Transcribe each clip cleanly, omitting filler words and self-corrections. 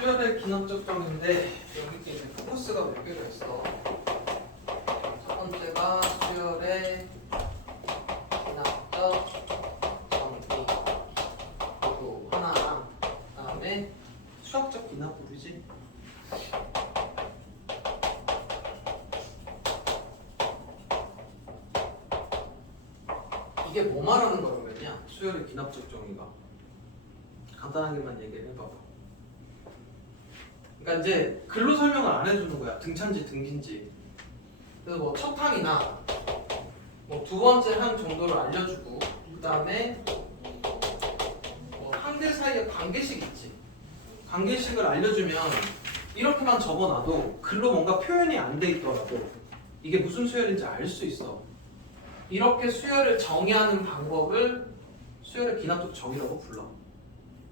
수열의 기능적 점인데 여기 있는 포커스가 몇 개가 있어. 첫 번째가 수열의 기능적 정의 그리고 하나랑 그다음에 수학적 기능법이지. 이게 뭐 말하는 거냐면요. 수열의 기능적 정의가 간단하게만 얘기를 해봐봐. 그러니까 이제 글로 설명을 안 해주는 거야. 등차인지 등기인지. 그래서 뭐 첫 항이나 뭐 두 번째 항 정도를 알려주고 그 다음에 뭐 항들 사이에 관계식 있지. 관계식을 알려주면 이렇게만 적어놔도 글로 뭔가 표현이 안 돼 있더라도 이게 무슨 수열인지 알 수 있어. 이렇게 수열을 정의하는 방법을 수열의 기납적 정의라고 불러.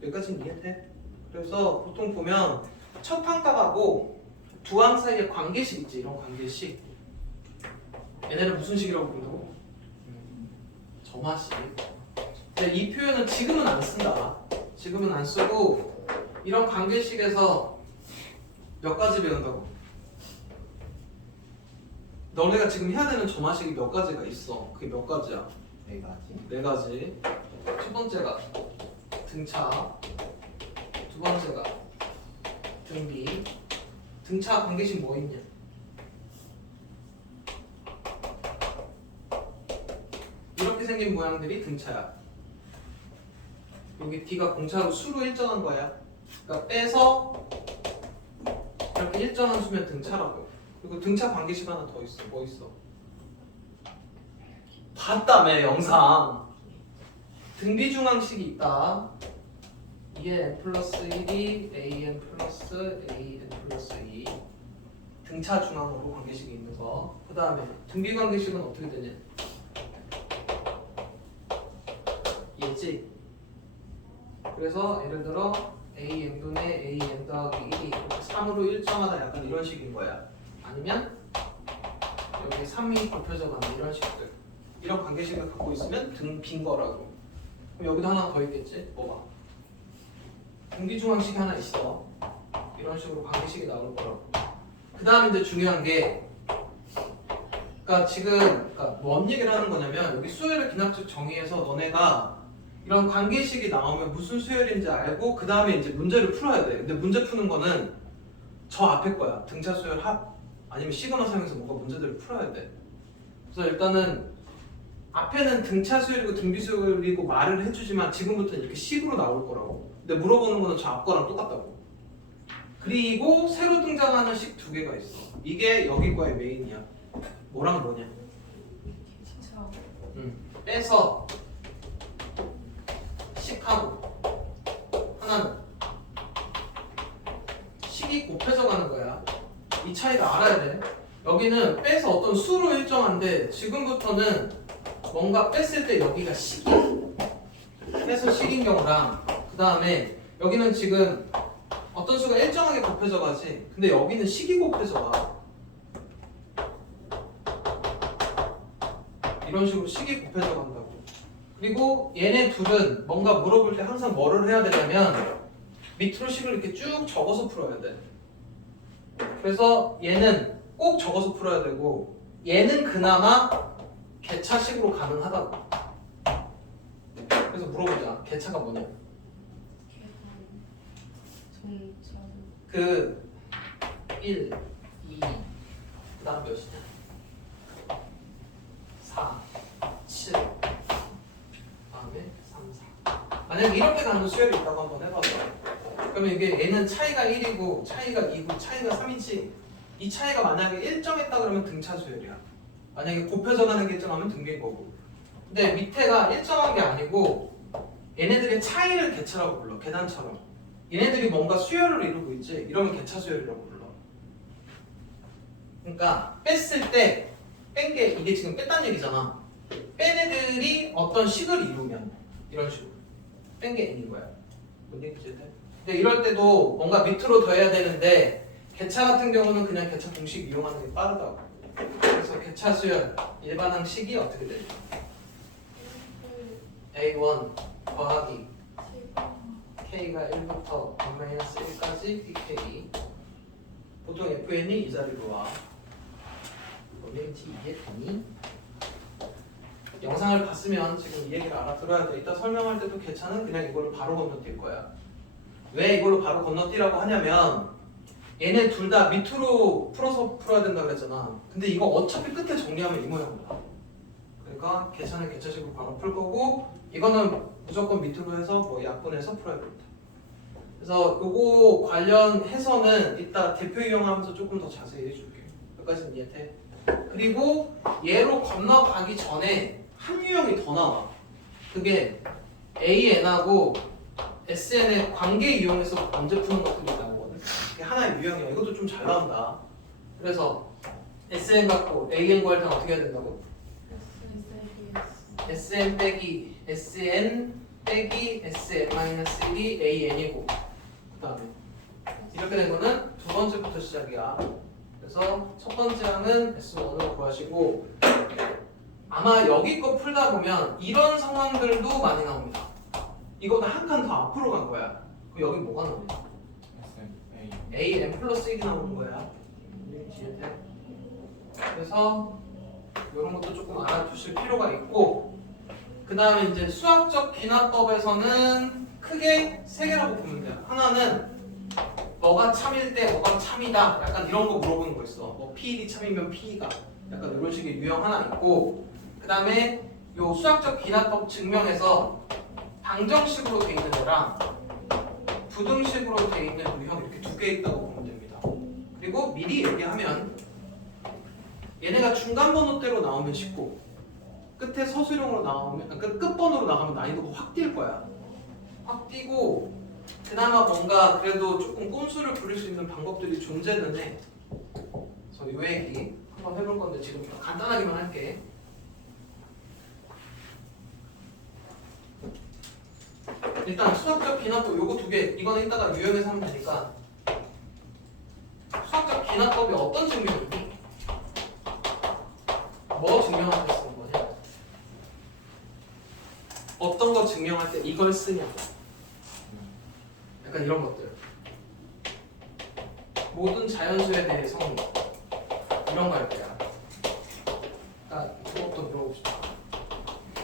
여기까지는 이해돼? 그래서 보통 보면 첫 항값하고 두 항 사이에 관계식 있지. 이런 관계식 얘네를 무슨 식이라고 부른다고? 점화식. 근데 이 표현은 지금은 안 쓴다. 지금은 안 쓰고 이런 관계식에서 몇 가지 배운다고? 너네가 지금 해야 되는 점화식이 몇 가지가 있어. 그게 몇 가지야? 네 가지. 네 가지. 첫 번째가 등차, 두 번째가 등비. 등차 관계식 뭐 있냐? 이렇게 생긴 모양들이 등차야. 여기 D가 공차로 수로 일정한 거야. 그러니까 빼서 이렇게 일정한 수면 등차라고. 그리고 등차 관계식 하나 더 있어. 뭐 있어? 봤다며 영상. 등비중앙식이 있다. 이게 n 플러스 1이 an 플러스 an 플러스 2 등차 중앙으로 관계식이 있는 거. 그 다음에 등비 관계식은 어떻게 되냐? 이해했지? 그래서 예를 들어 an분의 an 더하기 1이 이렇게 3으로 일정하다 약간 이런 식인 거야. 아니면 여기 3이 곱혀져 가는 이런 식들. 이런 관계식을 갖고 있으면 등빈 거라고. 그럼 여기도 하나 더 있겠지? 뭐가? 등비중앙식이 하나 있어. 이런 식으로 관계식이 나올 거라고. 그 다음에 이제 중요한 게 그러니까 지금 뭔 얘기를 하는 거냐면 여기 수열의 기납적 정의에서 너네가 이런 관계식이 나오면 무슨 수열인지 알고 그 다음에 이제 문제를 풀어야 돼. 근데 문제 푸는 거는 저 앞에 거야. 등차 수열 합 아니면 시그마 사용해서 뭔가 문제들을 풀어야 돼. 그래서 일단은 앞에는 등차 수열이고 등비 수열이고 말을 해주지만 지금부터는 이렇게 식으로 나올 거라고. 근데 물어보는 거는 저 앞 거랑 똑같다고. 그리고 새로 등장하는 식 두 개가 있어. 이게 여기 거의 메인이야. 뭐랑 뭐냐? 진짜. 빼서 식하고 하나는 식이 곱해져 가는 거야. 이 차이가 알아야 돼. 여기는 빼서 어떤 수로 일정한데 지금부터는 뭔가 뺐을 때 여기가 식이야. 빼서 식인 경우랑 그 다음에 여기는 지금 어떤 수가 일정하게 곱해져 가지. 근데 여기는 식이 곱해져 가. 이런 식으로 식이 곱해져 간다고. 그리고 얘네 둘은 뭔가 물어볼 때 항상 뭐를 해야 되냐면 밑으로 식을 이렇게 쭉 적어서 풀어야 돼. 그래서 얘는 꼭 적어서 풀어야 되고 얘는 그나마 개차식으로 가능하다고. 그래서 물어보자. 개차가 뭐냐? 전차. 그 1, 2, 그 다음 몇이냐? 4, 7, 그 다음에 3, 4. 만약에 이렇게 가는 수열이 있다고 한번 해봐봐. 그러면 이게 얘는 차이가 1이고 차이가 2고 차이가 3이지. 이 차이가 만약에 일정했다 그러면 등차 수열이야. 만약에 곱해져 가는 게 일정하면 등비인 거고. 근데 밑에가 일정한 게 아니고 얘네들의 차이를 개차라고 불러. 계단처럼. 얘네들이 뭔가 수열을 이루고 있지. 이러면 개차 수열이라고 불러. 그러니까 뺐을 때 뺀 게 이게 지금 뺐다는 얘기잖아. 뺀 애들이 어떤 식을 이루면 이런 식으로 뺀 게 n인 거야. 뭔 얘기지? 근데 이럴 때도 뭔가 밑으로 더해야 되는데 개차 같은 경우는 그냥 개차 공식 이용하는 게 빠르다고. 그래서 개차 수열 일반항 식이 어떻게 되죠? A1 더하기 K가 1부터 n-1까지 pk 보통 fn이 이 자리로 와. 너네인지 이해되니? 영상을 봤으면 지금 이 얘기를 알아들어야 돼. 이따 설명할 때도 괜찮은 그냥 이걸로 바로 건너뛸 거야. 왜 이걸로 바로 건너뛰라고 하냐면 얘네 둘 다 밑으로 풀어야 된다 그랬잖아. 근데 이거 어차피 끝에 정리하면 이 모양이야. 그러니까 계산은 계차식으로 바로 풀 거고 이거는 무조건 밑으로 해서 뭐 약분해서 풀어야 된다. 그래서 요거 관련해서는 이따 대표 이용하면서 조금 더 자세히 해줄게. 여기까지는 이해돼? 그리고 얘로 건너가기 전에 한 유형이 더 나와. 그게 AN하고 SN의 관계 이용해서 문제 푸는 것들이 나오거든. 이게 하나의 유형이야. 이것도 좀 잘 나온다. 그래서 SN 갖고 AN 구할 때는 어떻게 해야 된다고? SN 빼기 SN 빼기 SN-1이 AN이고 그 다음에 이렇게 된 거는 두 번째부터 시작이야. 그래서 첫 번째 항은 S1으로 구하시고 아마 여기 거 풀다 보면 이런 상황들도 많이 나옵니다. 이거는 한 칸 더 앞으로 간 거야. 그럼 여기 뭐가 나오냐? AN 플러스 1이 나오는 거야. 그래서 이런 것도 조금 알아두실 필요가 있고 그 다음에 이제 수학적 기납법에서는 크게 세 개라고 보면 돼요. 하나는 뭐가 참일 때 뭐가 참이다 약간 이런 거 물어보는 거 있어. 뭐 P1이 참이면 P2가 약간 이런 식의 유형 하나 있고 그 다음에 요 수학적 기납법 증명에서 방정식으로 돼 있는 애랑 부등식으로 돼 있는 유형 이렇게 두 개 있다고 보면 됩니다. 그리고 미리 얘기하면 얘네가 중간 번호대로 나오면 쉽고 끝에 서술형으로 나오면 끝번호로 나가면 난이도가 확 뛸 거야. 확 뛰고 그나마 뭔가 그래도 조금 꼼수를 부릴 수 있는 방법들이 존재는 해. 그래서 이 얘기 한번 해볼 건데 지금 간단하게만 할게. 일단 수학적 기납법 요거 두 개 이거는 이따가 유형에서 하면 되니까 수학적 기납법이 어떤 증명이니? 뭐 증명할 때 쓰는 거냐? 어떤 거 증명할 때 이걸 쓰냐고. 약간 이런 것들. 모든 자연수에 대해 성립. 이런 거 할 때야. 그러니까 이것도 물어봅시다.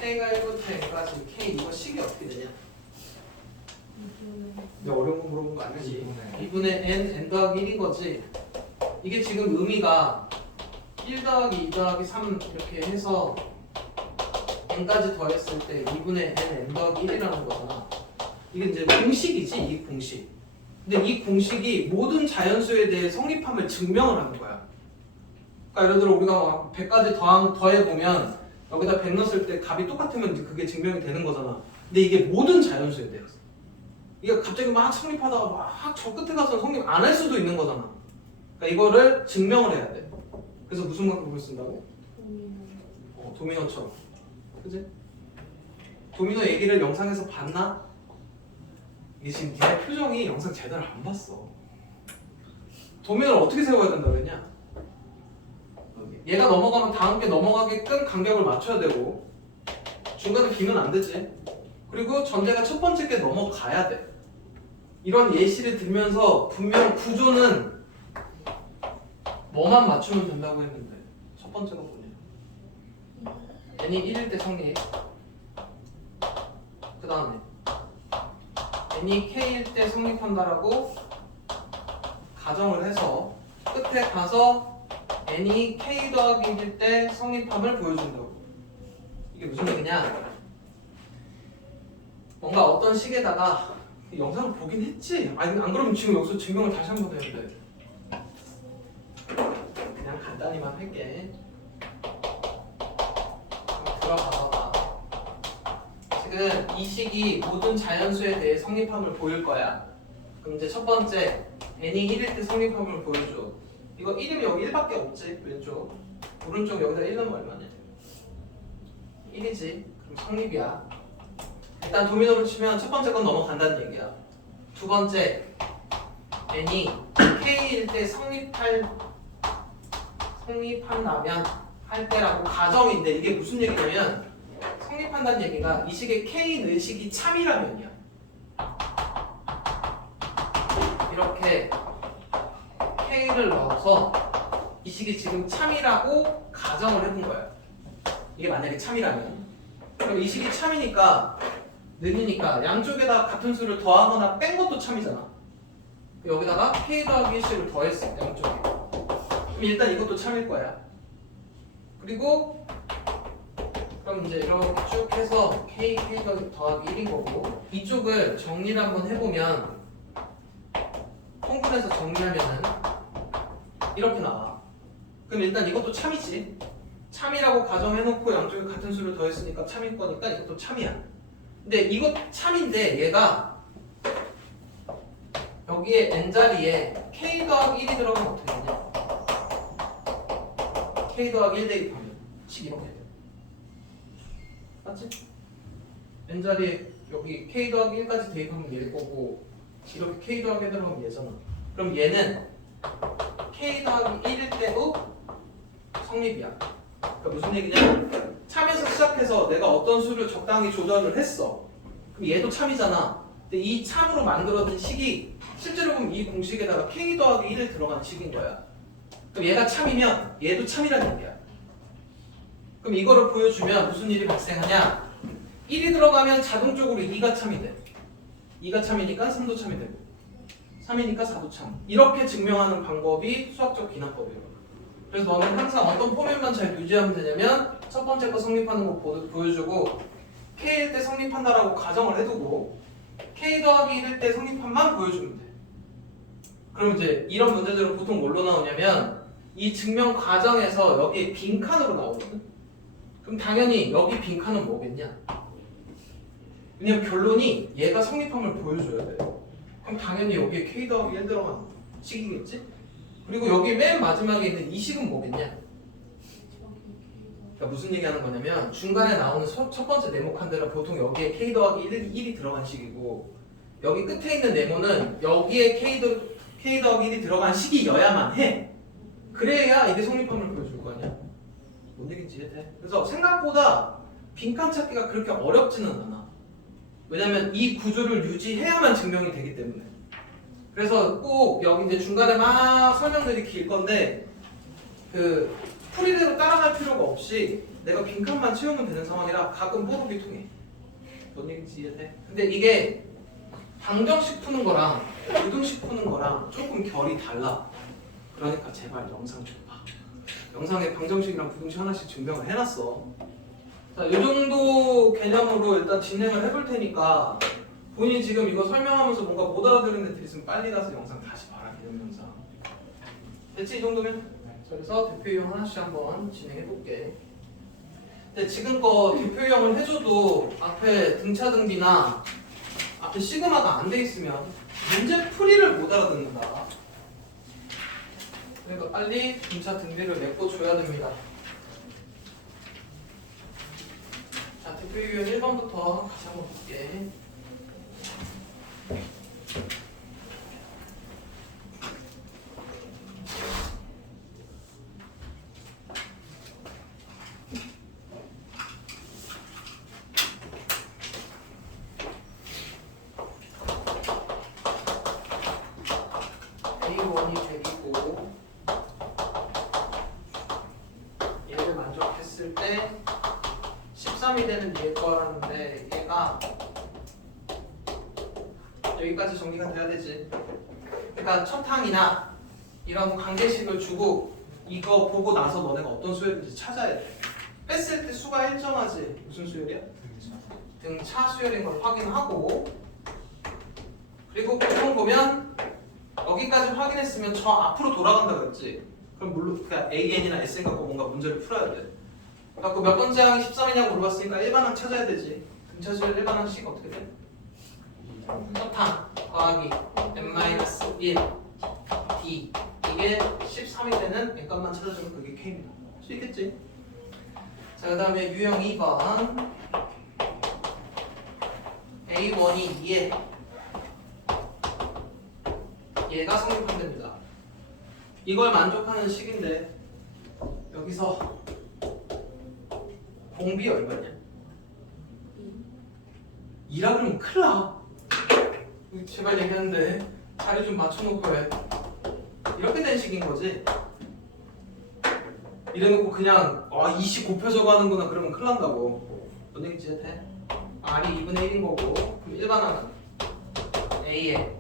K가 1부터 N까지 K 이거 식이 어떻게 되냐? 근데 어려운 거 물어본 거 아니지? 2분의 N, N 더하기 1인 거지? 이게 지금 의미가 1 더하기 2 더하기 3 이렇게 해서 n까지 더했을 때 2분의 n 더하기 1이라는 거잖아. 이게 이제 공식이지, 이 공식. 근데 이 공식이 모든 자연수에 대해 성립함을 증명을 하는 거야. 그러니까 예를 들어 우리가 막 100까지 더해보면 여기다 100 넣었을 때 값이 똑같으면 이제 그게 증명이 되는 거잖아. 근데 이게 모든 자연수에 대해서. 이게 갑자기 막 성립하다가 막 저 끝에 가서 성립 안 할 수도 있는 거잖아. 그러니까 이거를 증명을 해야 돼. 그래서 무슨 방법을 쓴다고? 도미노처럼. 그지? 도미노 얘기를 영상에서 봤나? 이게 지금 니네 표정이 영상 제대로 안 봤어. 도미노를 어떻게 세워야 된다 그랬냐? 얘가 넘어가면 다음 게 넘어가게끔 간격을 맞춰야 되고 중간에 비면 안 되지. 그리고 전제가 첫 번째 게 넘어가야 돼. 이런 예시를 들면서 분명 구조는 뭐만 맞추면 된다고 했는데 첫 번째가 뭐냐? n이 1일 때 성립. 그 다음에 n이 k일 때 성립한다라고 가정을 해서 끝에 가서 n이 k 더하기 1일 때 성립함을 보여준다고. 이게 무슨 얘기냐? 뭔가 어떤 식에다가 영상을 보긴 했지? 아니 안 그러면 지금 여기서 증명을 다시 한 번 되는데 그냥 간단히만 할게. 들어가서 봐. 지금 이 식이 모든 자연수에 대해 성립함을 보일 거야. 그럼 이제 첫 번째 n이 1일 때 성립함을 보여줘. 이거 1이면 여기 1밖에 없지. 왼쪽 오른쪽 여기다 1 넣으면 얼마냐? 1이지. 그럼 성립이야. 일단 도미노를 치면 첫 번째 건 넘어간다는 얘기야. 두 번째 n이 k일 때 성립한다면 할 때라고 가정인데 이게 무슨 얘기냐면 성립한다는 얘기가 이 식의 k인 의식이 참이라면이야. 이렇게 K를 넣어서 이 식이 지금 참이라고 가정을 해본 거야. 이게 만약에 참이라면 그럼 이 식이 참이니까 는이니까 양쪽에다 같은 수를 더하거나 뺀 것도 참이잖아. 여기다가 K 더하기 1씩을 더했어 양쪽에. 그럼 일단 이것도 참일 거야. 그리고 그럼 이제 이렇게 쭉 해서 K 더하기 1인 거고 이쪽을 정리를 한번 해보면 통분해서 정리하면은 이렇게 나와. 그럼 일단 이것도 참이지. 참이라고 가정해놓고 양쪽에 같은 수를 더했으니까 참일 거니까 이것도 참이야. 근데 이거 참인데 얘가 여기에 n자리에 k 더하기 1이 들어가면 어떻게 되냐? k 더하기 1 대입하면 식 이렇게 돼. 맞지? n자리에 여기 k 더하기 1까지 대입하면 얘일 거고 이렇게 k 더하기 1 들어가면 얘잖아. 그럼 얘는 k 더하기 1일 때도 성립이야. 그러니까 무슨 얘기냐? 참에서 시작해서 내가 어떤 수를 적당히 조절을 했어. 그럼 얘도 참이잖아. 근데 이 참으로 만들어진 식이 실제로 보면 이 공식에다가 k 더하기 1을 들어간 식인 거야. 그럼 얘가 참이면 얘도 참이라는 얘기야. 그럼 이거를 보여주면 무슨 일이 발생하냐? 1이 들어가면 자동적으로 2가 참이 돼. 2가 참이니까 3도 참이 되고 3이니까 4도 참. 이렇게 증명하는 방법이 수학적 기납법이에요. 그래서 너는 항상 어떤 포맷만 잘 유지하면 되냐면 첫 번째 거 성립하는 거 보여주고 K일 때 성립한다라고 가정을 해두고 K 더하기 1일 때 성립한만 보여주면 돼. 그럼 이제 이런 문제들은 보통 뭘로 나오냐면 이 증명 과정에서 여기에 빈칸으로 나오거든. 그럼 당연히 여기 빈칸은 뭐겠냐? 왜냐면 결론이 얘가 성립함을 보여줘야 돼. 그럼 당연히 여기에 K 더하기 1 들어가는 식이겠지? 그리고 여기 맨 마지막에 있는 이 식은 뭐겠냐? 그러니까 무슨 얘기하는 거냐면 중간에 나오는 첫 번째 네모칸들은 보통 여기에 K 더하기 1이 들어간 식이고 여기 끝에 있는 네모는 여기에 K 더하기 1이 들어간 식이여야만 해. 그래야 이게 성립함을 보여줄 거 아니야? 뭔 얘기인지 이해돼? 그래서 생각보다 빈칸 찾기가 그렇게 어렵지는 않아. 왜냐면 이 구조를 유지해야만 증명이 되기 때문에. 그래서 꼭 여기 이제 중간에 막 설명들이 길 건데 그 풀이대로 따라갈 필요가 없이 내가 빈칸만 채우면 되는 상황이라 가끔 뽀록이 통해. 뭔 얘기인지 이해돼? 근데 이게 방정식 푸는 거랑 부등식 푸는 거랑 조금 결이 달라. 그러니까 제발 영상 좀 봐. 영상에 방정식이랑 부등식 하나씩 증명을 해놨어. 자, 이 정도 개념으로 일단 진행을 해볼 테니까 본인이 지금 이거 설명하면서 뭔가 못 알아들은 애들 있으면 빨리 가서 영상 다시 봐라. 개념 영상. 됐지? 이 정도면? 자, 그래서 대표 유형 하나씩 한번 진행해 볼게. 근데 지금껏 대표 유형을 해줘도 앞에 등차 등비나 앞에 시그마가 안 돼 있으면 문제 풀이를 못 알아듣는다. 그러니까 빨리 등차 등비를 메꿔줘야 됩니다. 자, 대표 유형 1번부터 다시 한번 볼게. A1이 되고 얘를 만족했을 때 13이 되는 얘 거라는데 얘가 여기까지 정리가 돼야 되지. 그러니까 첫 항이나 이런 관계식을 주고 이거 보고 나서 너네가 어떤 수열인지 찾아야 돼. 뺐을 때 수가 일정하지. 무슨 수열이야? 등차 수열인 걸 확인하고 그리고 보통 보면 여기까지 확인했으면 저 앞으로 돌아간다 그랬지. 그럼 물론 그냥 AN이나 SN 갖고 뭔가 문제를 풀어야 돼. 그래서 몇 번째 항이 13이냐고 물어봤으니까 일반항 찾아야 되지. 등차 수열 일반항식 어떻게 돼? 첫항 더하기 n-1 d 이게 13이 되는 n값만 찾아주면 그게 k입니다. 할 수 있겠지? 자, 그 다음에 유형 2번 A1이 2에 얘가 성립한답니다. 이걸 만족하는 식인데 여기서 공비 얼마냐? 2라 그러면 큰일 나. 제발 얘기하는데 자리 좀 맞춰놓고 해. 이렇게 된 식인 거지. 이래놓고 그냥 20 곱해서 가는구나 그러면 큰일 난다고. 뭔 얘기인지 이해돼? R이 2분의 1인 거고 그럼 일반화는 A에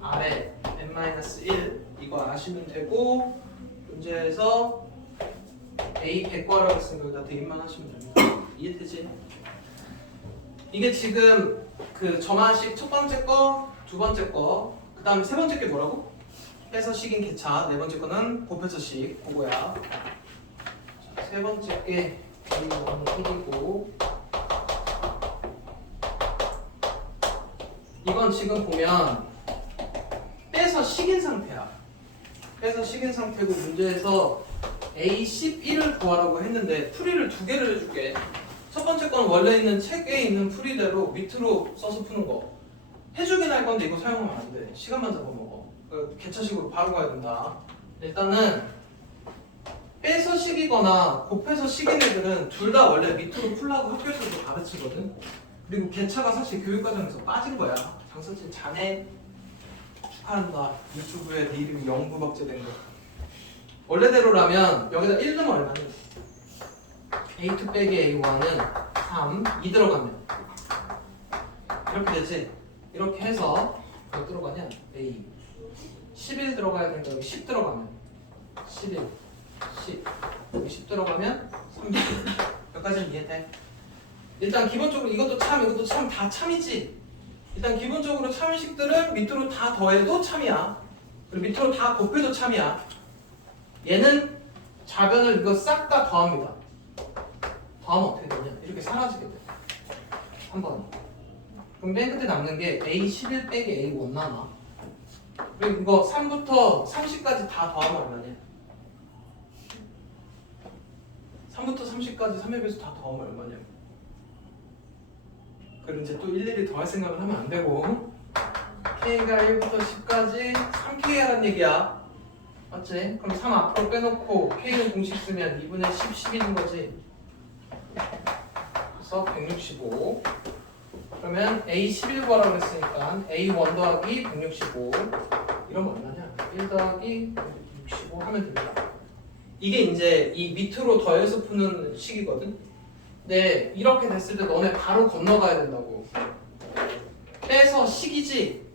R에 n-1 이거 아시면 되고 문제에서 A 100과라고 했으니까 여기다 대입만 하시면 됩니다. 이해되지? 이게 지금 그 점화식 첫 번째 거, 두 번째 거, 그 다음에 세 번째 게 뭐라고? 해서식인 개차, 네 번째 거는 곱해서식, 그거야. 자, 세 번째 게 A1이고 이건 지금 보면 빼서 식인 상태야. 빼서 식인 상태고 문제에서 A11을 구하라고 했는데 풀이를 두 개를 해줄게. 첫 번째 건 원래 있는 책에 있는 풀이대로 밑으로 써서 푸는 거 해주긴 할 건데 이거 사용하면 안 돼. 시간만 잡아먹어. 개차식으로 바로 가야 된다. 일단은 빼서 식이거나 곱해서 식인 애들은 둘 다 원래 밑으로 풀라고 학교에서도 가르치거든. 그리고 개차가 사실 교육과정에서 빠진 거야. 장서진 자네 축하한다. 유튜브에 네 이름이 영부박제된 거. 원래대로라면 여기다 1 넣으면 얼마니? A2 빼기 A1은 3, 2 들어가면 이렇게 되지? 이렇게 해서 몇 들어가냐? A 11 들어가야 되니까 여기 10 들어가면 11, 10 여기 10 들어가면 30 여기까지는 이해돼? 일단 기본적으로 이것도 참 다 참이지? 일단 기본적으로 참식들은 밑으로 다 더해도 참이야. 그리고 밑으로 다 곱해도 참이야. 얘는 좌변을 이거 싹 다 더합니다. 더하면 어떻게 되냐? 이렇게 사라지게 돼. 한 번에. 그럼 맨 끝에 남는 게 A11 빼기 A1 남아. 그리고 이거 3부터 30까지 다 더하면 얼마냐? 3부터 30까지 3의 배수 다 더하면 얼마냐? 그럼 이제 또 일일이 더할 생각을 하면 안 되고 K가 1부터 10까지 3K라는 얘기야. 맞지? 그럼 3 앞으로 빼놓고 K는 공식 쓰면 2분의 10, 11인 거지. 그래서 165. 그러면 A11 구하라고 했으니까 A1 더하기 165 이러면 얼마냐? 1 더하기 165 하면 됩니다. 이게 이제 이 밑으로 더해서 푸는 식이거든. 근데 이렇게 됐을 때 너네 바로 건너가야 된다고. 빼서 식이지?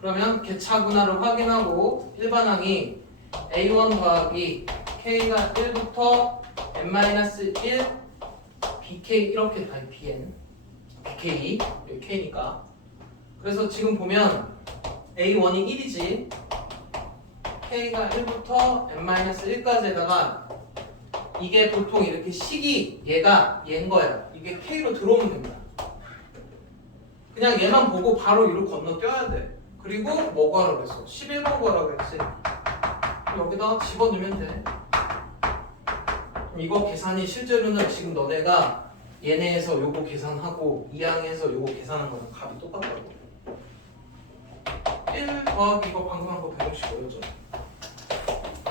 그러면 개차분할을 확인하고 일반항이 A1 더하기 K가 1부터 n-1 BK 이렇게 아니 BN BK 여기 K니까. 그래서 지금 보면 A1이 1이지 K가 1부터 n-1까지에다가 이게 보통 이렇게 식이 얘가 얘인 거야. 이게 K로 들어오면 됩니다. 그냥 얘만 보고 바로 이로 건너뛰어야 돼. 그리고 뭐 구하라고 했어? 11번 구하라고 했지. 여기다가 집어넣으면 돼. 이거 계산이 실제로는 지금 너네가 얘네에서 요거 계산하고 이 항에서 요거 계산한 거랑 값이 똑같다고. 1 더하기 이거 방금 한 거 165였죠.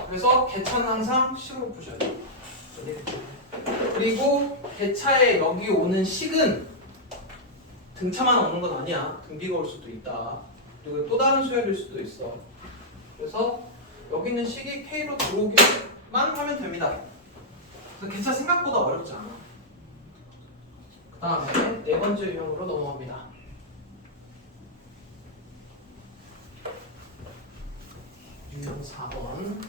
그래서 개차는 항상 식으로 푸셔야 돼. 그리고 개차에 여기 오는 식은 등차만 오는 건 아니야. 등비가 올 수도 있다. 그리고 또 다른 수열일 수도 있어. 그래서 여기 있는 식이 K로 들어오기만 하면 됩니다. 그래서 개차 생각보다 어렵지 않아. 그 다음에 네 번째 유형으로 넘어갑니다. 유형 4번.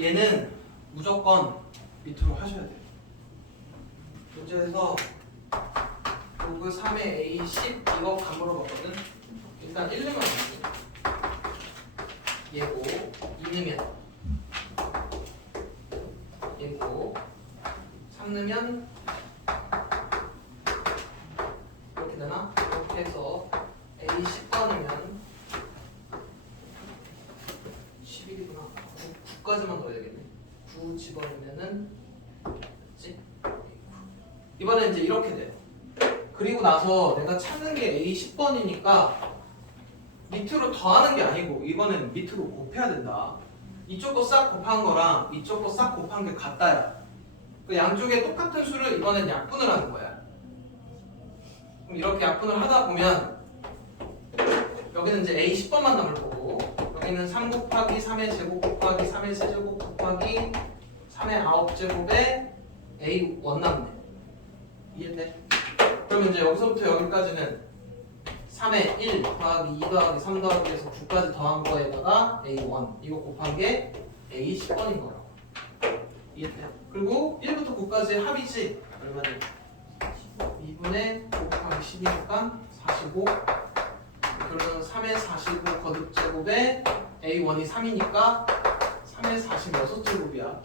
얘는 무조건 밑으로 하셔야 돼요. 문제에서 로그 3의 A10 이거 감 물어봤거든. 일단 1 넣으면 얘고 2 넣으면 얘고 3 넣으면 이렇게 되나? 이렇게 해서 A10 넣으면 11이구나. 9까지만 넣어야 되겠네. 9 집어넣으면은 됐지? 이번엔 이제 이렇게 돼. 그리고 나서 내가 찾는 게 A10번이니까 밑으로 더하는 게 아니고 이거는 밑으로 곱해야 된다. 이쪽 거 싹 곱한 거랑 이쪽 거 싹 곱한 게 같다야. 그 양쪽에 똑같은 수를 이번엔 약분을 하는 거야. 그럼 이렇게 약분을 하다 보면 여기는 이제 A 10번만 남을 거고 여기는 3 곱하기 3의 제곱 곱하기 3의 세제곱 곱하기 3의 9제곱에 A 1 남네. 이해돼? 그러면 이제 여기서부터 여기까지는 3의 1 더하기 2 더하기 3 더하기 해서 9까지 더한 거에다가 A1 이거 곱한 게 A 10번인 거라고. 이해돼요? 그리고 1부터 9까지 합이지. 얼마냐? 2분의 9 곱하기 10이니까 45. 그러면 3의 45 거듭제곱에 A1이 3이니까 3의 46제곱이야.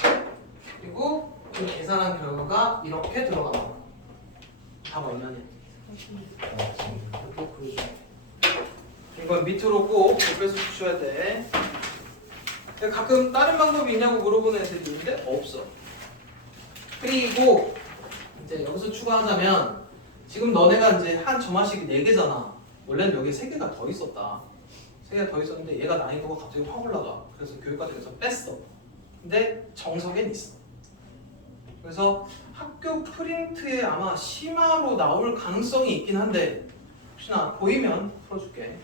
그리고 그 계산한 결과가 이렇게 들어가는 거야. 답 얼마냐? 또 그려줘. 이건 밑으로 꼭 곱해서 주셔야 돼. 가끔 다른 방법이 있냐고 물어보는 애들이 있는데 없어. 그리고 이제 여기서 추가하자면 지금 너네가 이제 한 점화식이 4개잖아. 원래는 여기 3개가 더 있었다. 3개가 더 있었는데 얘가 난이도가 갑자기 확 올라가. 그래서 교육과정에서 뺐어. 근데 정석엔 있어. 그래서 학교 프린트에 아마 심화로 나올 가능성이 있긴 한데 혹시나 보이면 풀어줄게.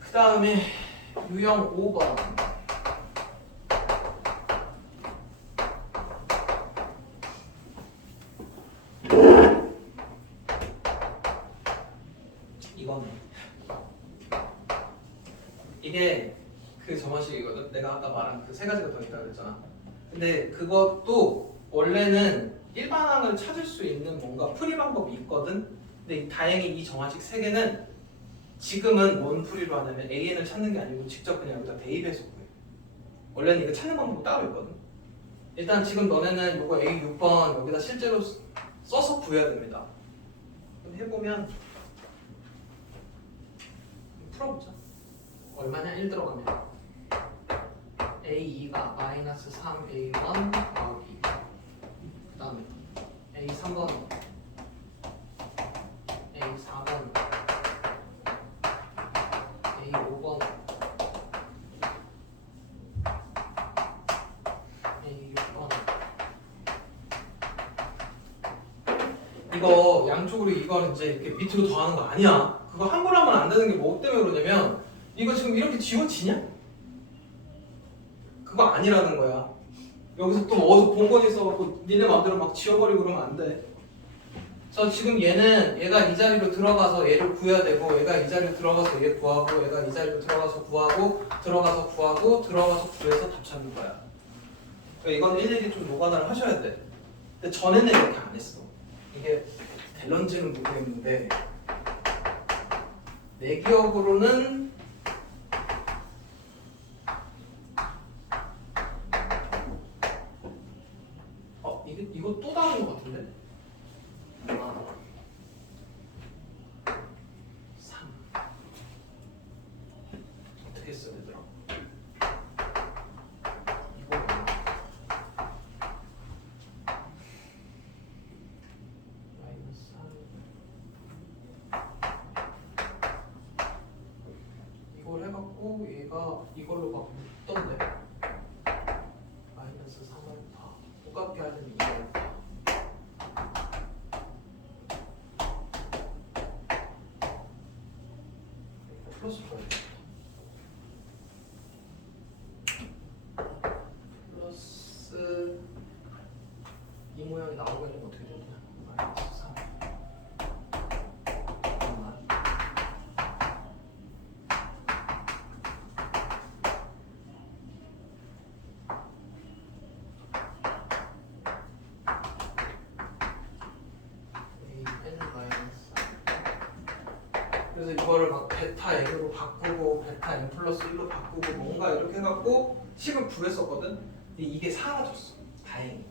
그 다음에 유형 5번. 이거네. 이게 그 점화식이거든. 내가 아까 말한 그 3가지가 더 있다 그랬잖아. 근데 그것도 원래는 일반항을 찾을 수 있는 뭔가 풀이 방법이 있거든. 근데 다행히 이 정화식 3개는 지금은 뭔 풀이로 하냐면 AN을 찾는 게 아니고 직접 그냥 여기다 대입해서 구해. 원래는 이거 찾는 방법이 따로 있거든. 일단 지금 너네는 이거 A6번 여기다 실제로 써서 구해야 됩니다. 그럼 해보면 풀어보자. 얼마냐? 1 들어가면 A2가 마이너스 3A1 더하기 그 다음에 A3번 A4번 A5번 A6번 이거 양쪽으로 이걸 이제 이렇게 밑으로 더하는 거 아니야. 그거 함부로 하면 안 되는 게 뭐 때문에 그러냐면 이거 지금 이렇게 지워지냐? 그거 아니라는 거야. 여기서 또 어디서 본 건 있어갖고 니네 마음대로 막 지워버리고 그러면 안 돼. 저 지금 얘가 이 자리로 들어가서 얘를 구해야 되고 얘가 이 자리로 들어가서 얘 구하고 얘가 이 자리로 들어가서 구하고 들어가서 구하고 들어가서 구해서 답 찾는 거야. 그러니까 이건 일일이 좀 노가다를 하셔야 돼. 근데 전에는 이렇게 안 했어. 이게 될런지는 모르겠는데 내 기억으로는 이거 또 다른 것 같은데? 3 어떻게 써야 되더라? 이거 마이너스 3 이걸 해갖고 얘가 이걸로 막 묶던데 마이너스 3을 다 똑같게 하려면 이걸 플러스 줘야겠다. 플러스 이 모양이 나오게 되면 어떻게 되냐? 마이너스 3 잠깐만. 그래서 이거를 막 베타 n으로 바꾸고 베타 n 플러스 1로 바꾸고 뭔가 이렇게 해갖고 식을 구했었거든. 근데 이게 사라졌어. 다행히.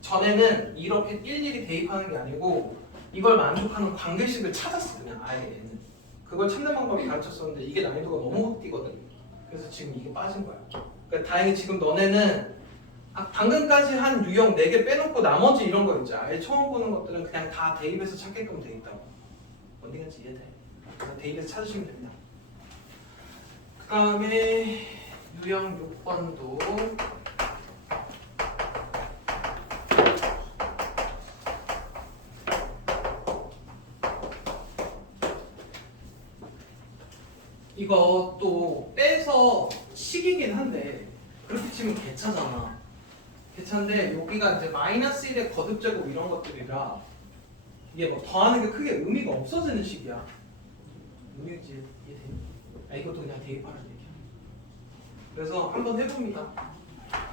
전에는 이렇게 일일이 대입하는 게 아니고 이걸 만족하는 관계식을 찾았어. 그냥 아예 얘는. 그걸 찾는 방법을 가르쳤었는데 이게 난이도가 너무 확 뛰거든. 그래서 지금 이게 빠진 거야. 그러니까 다행히 지금 너네는 방금까지 한 유형 4개 빼놓고 나머지 이런 거 있지. 아예 처음 보는 것들은 그냥 다 대입해서 찾게끔 돼 있다고. 어디 간지 이해돼? 그래서 데이비에서 찾으시면 됩니다. 그 다음에 유형 6번도 이거 또 빼서 식이긴 한데 그렇게 치면 개차잖아. 개차인데 여기가 이제 마이너스 1의 거듭제곱 이런 것들이라 이게 뭐 더하는 게 크게 의미가 없어지는 식이야. 의미지 이해돼? 아 이것도 그냥 대입하는 얘기야. 그래서 한번 해봅니다.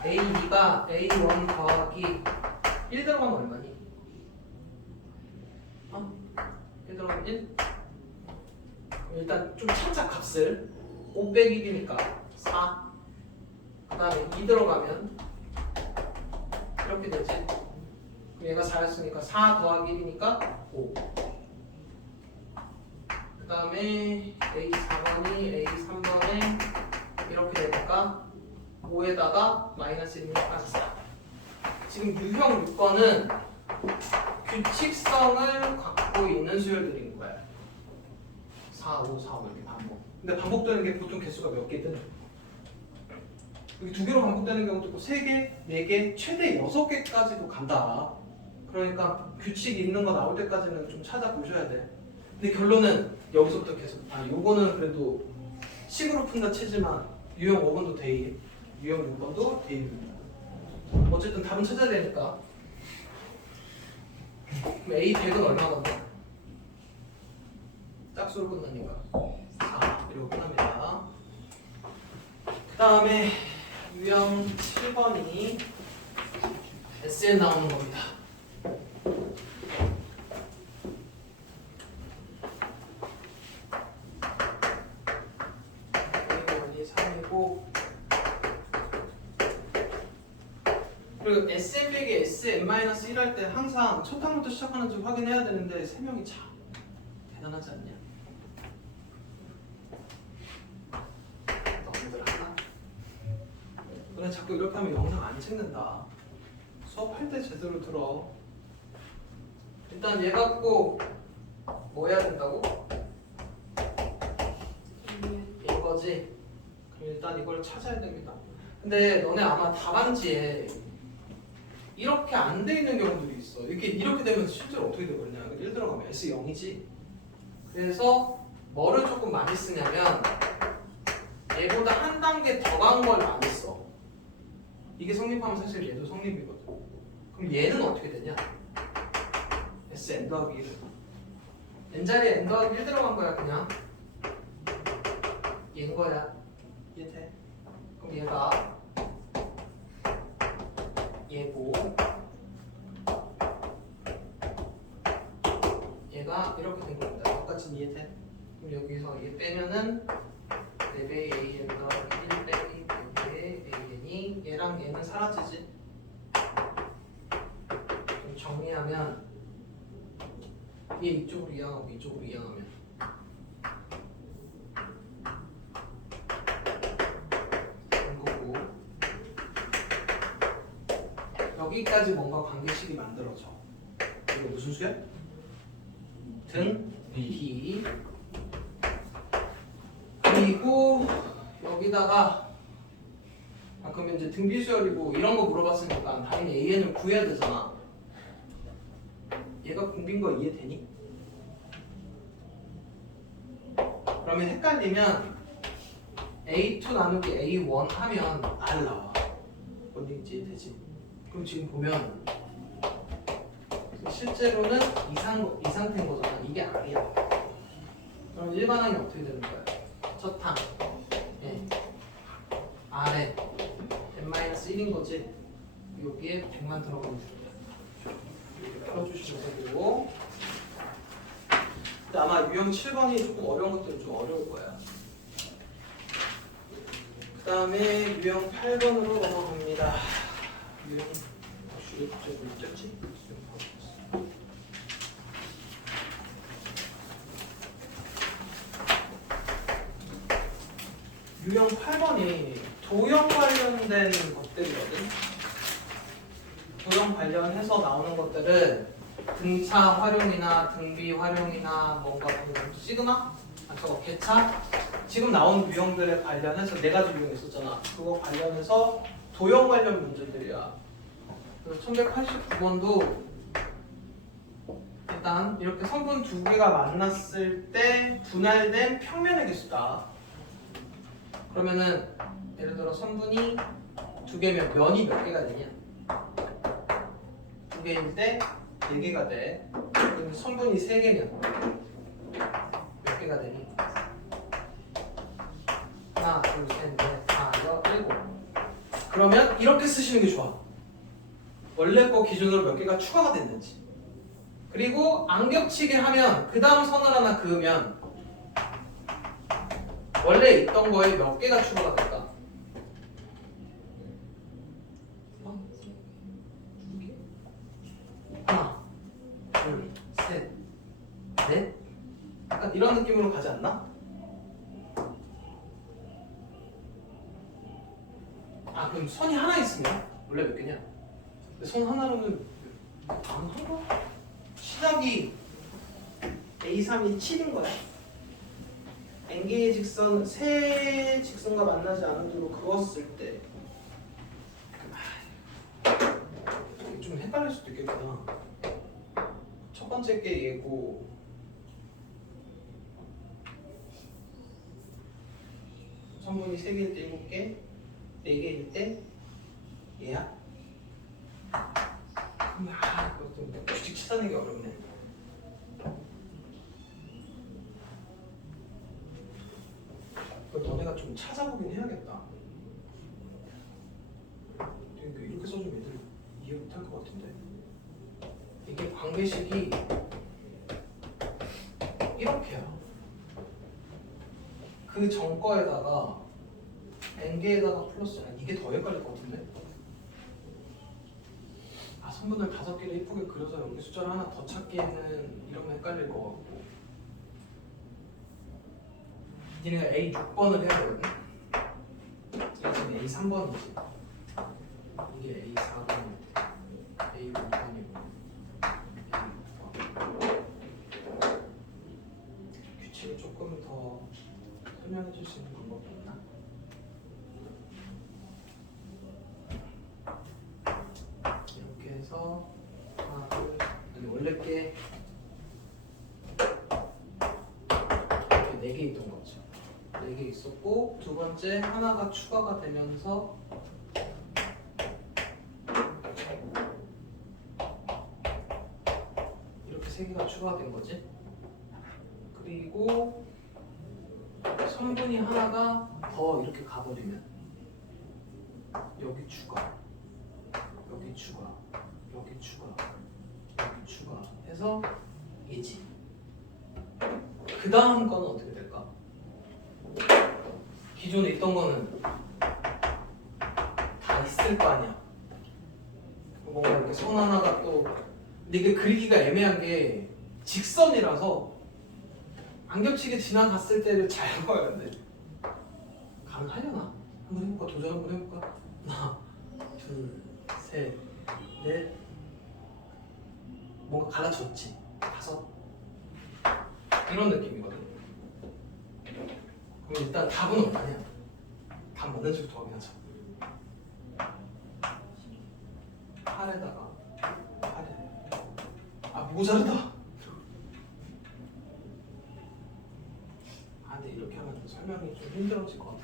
A2가 A1 더하기 1 들어가면 얼마니? 1 들어가면 1? 일단 좀 찾자 값을 5 빼기 1이니까 4. 그 다음에 2 들어가면 이렇게 되지. 그럼 얘가 4였으니까 4 더하기 1이니까 5. 그 다음에 A4번이 A3번에 이렇게 되니까 5에다가 마이너스 1이니까 4. 지금 유형 6번은 규칙성을 갖고 있는 수열들인 거야. 4, 5, 4, 5 이렇게 반복. 근데 반복되는 게 보통 개수가 몇 개든 여기 2개로 반복되는 경우도 있고 3개, 4개, 최대 6개까지도 간다. 그러니까 규칙이 있는 거 나올 때까지는 좀 찾아보셔야 돼. 근데 결론은 여기서부터 계속 요거는 그래도 식으로 푼다 치지만 유형 5번도 대입, 유형 6번도 대입입니다. 어쨌든 답은 찾아야 되니까. 그럼 A 100은 얼마거든? 짝수로 끝나니까 4 이러고 끝납니다. 그 다음에 유형 7번이 SN 나오는 겁니다. A1이 3이고 그리고 SM 빼기 SM-1 할 때 항상 첫 항부터 시작하는지 확인해야 되는데 3명이 참 대단하지 않냐? 너희들 하나? 그래 자꾸 이렇게 하면 영상 안 찍는다. 수업할 때 제대로 들어. 일단 얘 갖고 뭐 해야 된다고? 이거지? 그럼 일단 이걸 찾아야 됩니다. 근데 너네 아마 답안지에 이렇게 안 돼 있는 경우들이 있어. 이렇게 되면 실제로 어떻게 되거든요. 1 들어가면 S0이지. 그래서 뭐를 조금 많이 쓰냐면 얘보다 한 단계 더 간 걸 많이 써. 이게 성립하면 사실 얘도 성립이거든. 그럼 얘는 어떻게 되냐? Sn 더하기 1. n 자리에 n 더하기 1 들어간 거야 그냥. 얘인 거야. 이해돼? 그럼 얘가 얘고 얘가 이렇게 된 겁니다. 똑같이 이해돼? 그럼 여기서 얘 빼면은 4배의 an 더하기 1 빼기 4배의 an이 얘랑 얘는 사라지지? 좀 정리하면 얘 이쪽으로 이항하고 이쪽으로 이항하면 된 거고 여기까지 뭔가 관계식이 만들어져. 이거 무슨 수야? 등 B 그리고 여기다가 그러면 이제 등비수열이고 이런 거 물어봤으니까 당연히 AN을 구해야 되잖아. 얘가 공빈 거 이해되니? 그러면 헷갈리면 A2 나누기 A1 하면 R 나와. 뭔 얘기인지 이해되지? 그럼 지금 보면 실제로는 이 상태인 거잖아. 이게 R이야. 그럼 일반항이 어떻게 되는 거야? 첫 항 R에 n-1인 거지. 여기에 100만 들어가면 됩니다. 이렇게 풀어주시면 되고 근데 아마 유형 7번이 조금 어려운 것들은 좀 어려울 거야. 그 다음에 유형 8번으로 넘어갑니다. 유형 왜 갑자기 못 짰지? 유형 8번이 도형 관련된 것들이거든. 도형 관련해서 나오는 것들은 등차 활용이나 등비 활용이나 뭔가 시그마 아까 개차 지금 나온 유형들에 관련해서 네 가지 유형 있었잖아. 그거 관련해서 도형 관련 문제들이야. 그래서 1189번도 일단 이렇게 성분 두 개가 만났을 때 분할된 평면의 개수다. 그러면은 예를 들어 성분이 두 개면 면이 몇 개가 되냐? 두 개일 때 네 개가 돼. 그럼 성분이 세 개면 몇 개가 되니? 하나, 둘, 셋, 넷, 다, 여섯, 일곱. 그러면 이렇게 쓰시는 게 좋아. 원래 거 기준으로 몇 개가 추가가 됐는지. 그리고 안 겹치게 하면 그 다음 선을 하나 그으면 원래 있던 거에 몇 개가 추가가 될까? 하나, 둘, 셋, 넷. 약간 이런 느낌으로 가지 않나? 아 그럼 선이 하나 있으면 원래 몇 개냐? 근데 선 하나로는 안 한가? 시작이 A3이 7인 거야. N개의 직선 세 직선과 만나지 않은 도로 그었을 때 좀 헷갈릴 수도 있겠구나. 첫 번째 게 얘고 성분이 3개일 때 7개 4개일 때 얘야? 이거 좀 규칙 찾아내기 어렵네. 너네가 좀 찾아보긴 해야겠다. 이렇게 써주면 애들 이해 못할 것 같은데. 이게 관계식이 이렇게야. 그 전 거에다가 n개에다가 플러스 이게 더 헷갈릴 것 같은데. 아 성분을 5개를 예쁘게 그려서 여기 숫자를 하나 더 찾기에는 이러면 헷갈릴 것 같고. 니네가 A6번을 해야 되거든. 이게 지금 A3번이지. 이게 A4번이고 A5번이고 A6번. 규칙을 조금 더 설명해 줄 수 있는 방법이 있나? 이렇게 해서 하나 둘 아니 원래 게 이렇게 4개 있던 거죠. 4개 있었고 두 번째 하나가 추가가 되면서 이렇게 3개가 추가가 된 거지. 그리고 성분이 하나가 더 이렇게 가버리면 여기 추가, 여기 추가, 여기 추가, 여기 추가 해서 얘지. 그 다음 거는 어떻게 될까? 기존에 있던 거는 다 있을 거 아니야. 뭔가 이렇게 선 하나가 또 근데 이게 그리기가 애매한 게 직선이라서 안 겹치게 지나갔을 때를 잘 봐야 돼. 가능하려나? 한번 해볼까? 도전 한번 해볼까? 하나, 둘, 셋, 넷. 뭔가 갈라졌지? 5. 이런 느낌이거든. 그럼 일단 답은 얼마냐? 답 맞는지부터 확인하자. 8에다가 8에 아 모자르다. 근데 이렇게 하면 좀 설명이 좀 힘들어질 것 같아.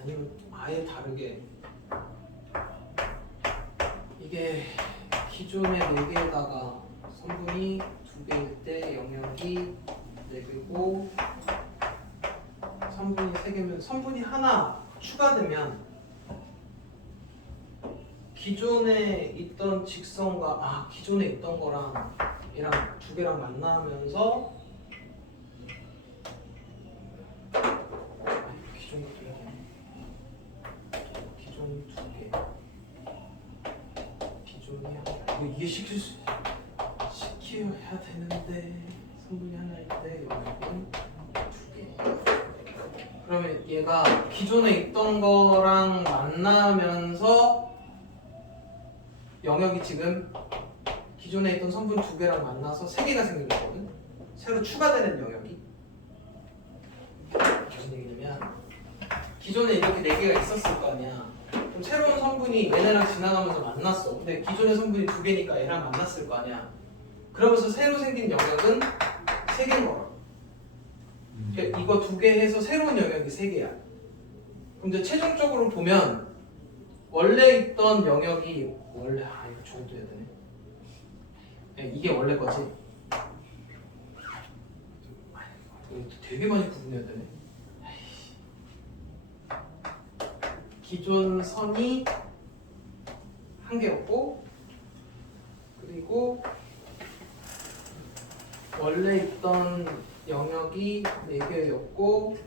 아니면 아예 다르게 이게 기존의 4개에다가 성분이 2개일 때 영역이 4개고 성분이 3개면 성분이 하나 추가되면 기존에 있던 직선과 기존에 있던 거랑 얘랑 2개랑 만나면서 기존 것도 얘기하네. 기존 2개 기존이 이거 이해시켜야 되는데 성분이 하나일 때 영역이 2개. 그러면 얘가 기존에 있던 거랑 만나면서 영역이 지금 기존에 있던 성분 두 개랑 만나서 세 개가 생긴 거거든. 새로 추가되는 영역이 무슨 얘기냐면 기존에 이렇게 네 개가 있었을 거 아니야. 그럼 새로운 성분이 얘네랑 지나가면서 만났어. 근데 기존의 성분이 두 개니까 얘랑 만났을 거 아니야. 그러면서 새로 생긴 영역은 세 개인 거야. 그러니까 이거 두 개 해서 새로운 영역이 세 개야. 근데 최종적으로 보면 원래 있던 영역이 원래 이거 저것도 해야 되네. 이게 원래 거지. 되게 많이 구분해야 되네. 기존 선이 한 개였고, 그리고 원래 있던 영역이 네 개였고,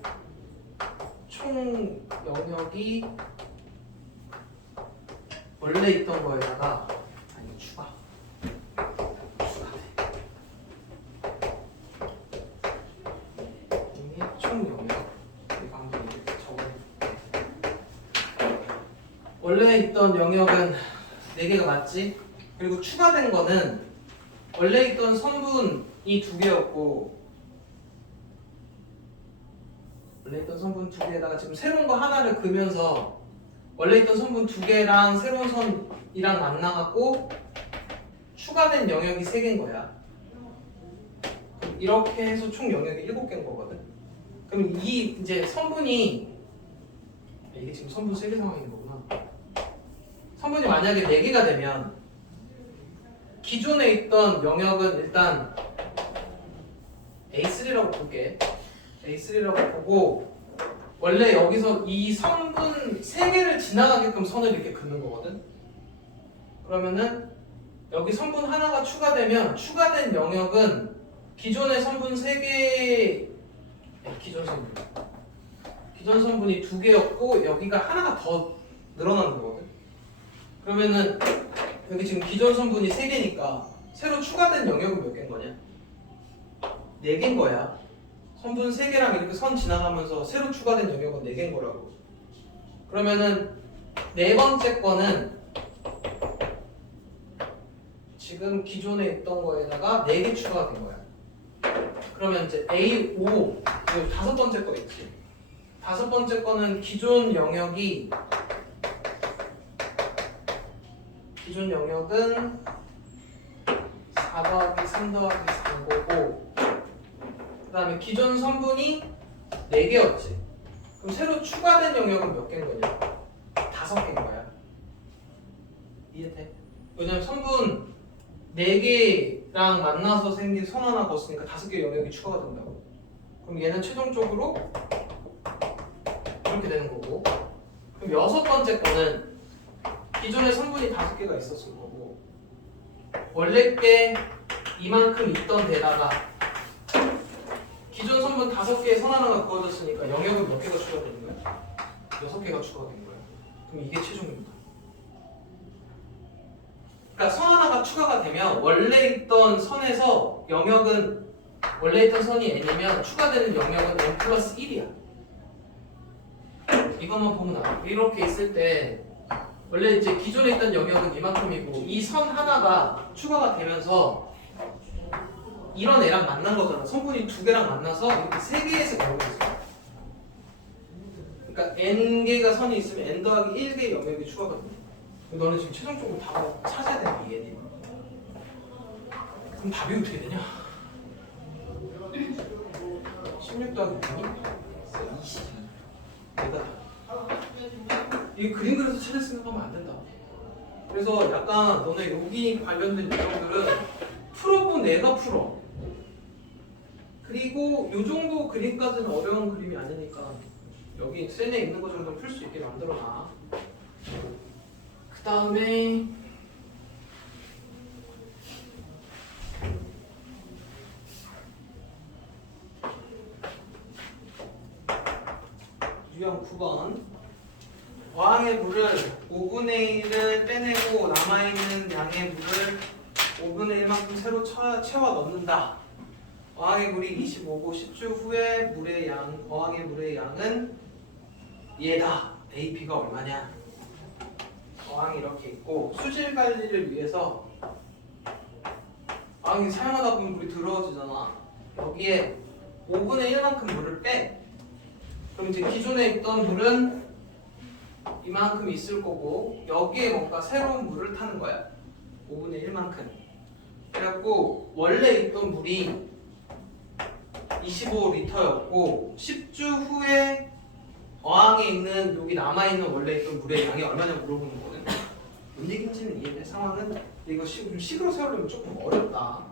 총 영역이 원래 있던 거에다가 추가. 이게 총 영역. 이거 한번 적어볼게. 원래 있던 영역은 4개가 맞지? 그리고 추가된 거는 원래 있던 성분이 2개였고 원래 있던 성분 2개에다가 지금 새로운 거 하나를 그으면서 원래 있던 성분 2개랑 새로운 선이랑 만나갖고 추가된 영역이 3개인 거야. 이렇게 해서 총 영역이 7개인 거거든. 그럼 이 이제 성분이 이게 지금 성분 3개 상황인 거구나. 성분이 만약에 4개가 되면 기존에 있던 영역은 일단 A3라고 볼게. A3라고 보고 원래 여기서 이 성분 3개를 지나가게끔 선을 이렇게 긋는 거거든. 그러면은 여기 성분 하나가 추가되면 추가된 영역은 기존의 성분 3개 기존 성분이 2개였고 여기가 하나가 더 늘어나는 거거든. 그러면은 여기 지금 기존 성분이 3개니까 새로 추가된 영역은 몇 개인 거냐? 4개인 거야. 성분 3개랑 이렇게 선 지나가면서 새로 추가된 영역은 4개인 거라고. 그러면은 네 번째 거는 지금 기존에 있던 거에다가 4개 추가가 된 거야. 그러면 이제 A5 그리고 5번째 거 있지. 5번째 거는 기존 영역은 4 더하기 3 더하기 4인 거고 그 다음에 기존 성분이 4개였지. 그럼 새로 추가된 영역은 몇 개인 거냐? 5개인 거야. 이해돼? 왜냐면 성분 4개랑 만나서 생긴 선 하나 걷으니까 5개 영역이 추가가 된다고. 그럼 얘는 최종적으로 이렇게 되는 거고. 그럼 6번째 거는 기존에 성분이 5개가 있었을 거고 원래 게 이만큼 있던 데다가 기존 성분 5개에 선 하나가 그어졌으니까 영역은 몇 개가 추가되는 거야? 6개가 추가된 거야. 그럼 이게 최종입니다. 그러니까 선 하나가 추가가 되면 원래 있던 선에서 영역은 원래 있던 선이 n이면 추가되는 영역은 n 플러스 1이야. 이것만 보면 알아. 이렇게 있을 때 원래 이제 기존에 있던 영역은 이만큼이고 이 선 하나가 추가가 되면서 이런 애랑 만난 거잖아. 성분이 2개랑 만나서 이렇게 3개에서 결합이 있어. 그러니까 n개가 선이 있으면 n 더하기 1개의 영역이 추가가 돼. 너는 지금 최종적으로 답을 찾아야 되는 게 얘네. 그럼 답이 어떻게 되냐? 16 더하기 6이 20. 내가 이 그림 그려서 찾을 생각하면 안 된다. 그래서 약간 너네 여기 관련된 유형들은 풀어본 내가 풀어. 그리고 이 정도 그림까지는 어려운 그림이 아니니까 여기 셀에 있는 거 정도는 풀 수 있게 만들어놔. 그 다음에 유형 9번 어항의 물을 5분의 1을 빼내고 남아있는 양의 물을 5분의 1만큼 새로 채워 넣는다. 어항의 물이 25고 10주 후에 어항의 물의 양은 얘다. AP가 얼마냐? 어항이 이렇게 있고 수질 관리를 위해서 이게 사용하다 보면 물이 더러워지잖아. 여기에 5분의 1만큼 물을 빼. 그럼 이제 기존에 있던 물은 이만큼 있을 거고 여기에 뭔가 새로운 물을 타는 거야. 5분의 1만큼. 그래갖고 원래 있던 물이 25리터였고 10주 후에 어항에 있는 여기 남아있는 원래 있던 물의 양이 얼마냐 물어보는 거거든. 뭔 얘기인지는 이해돼. 상황은 이거 좀 식으로 세우려면 조금 어렵다.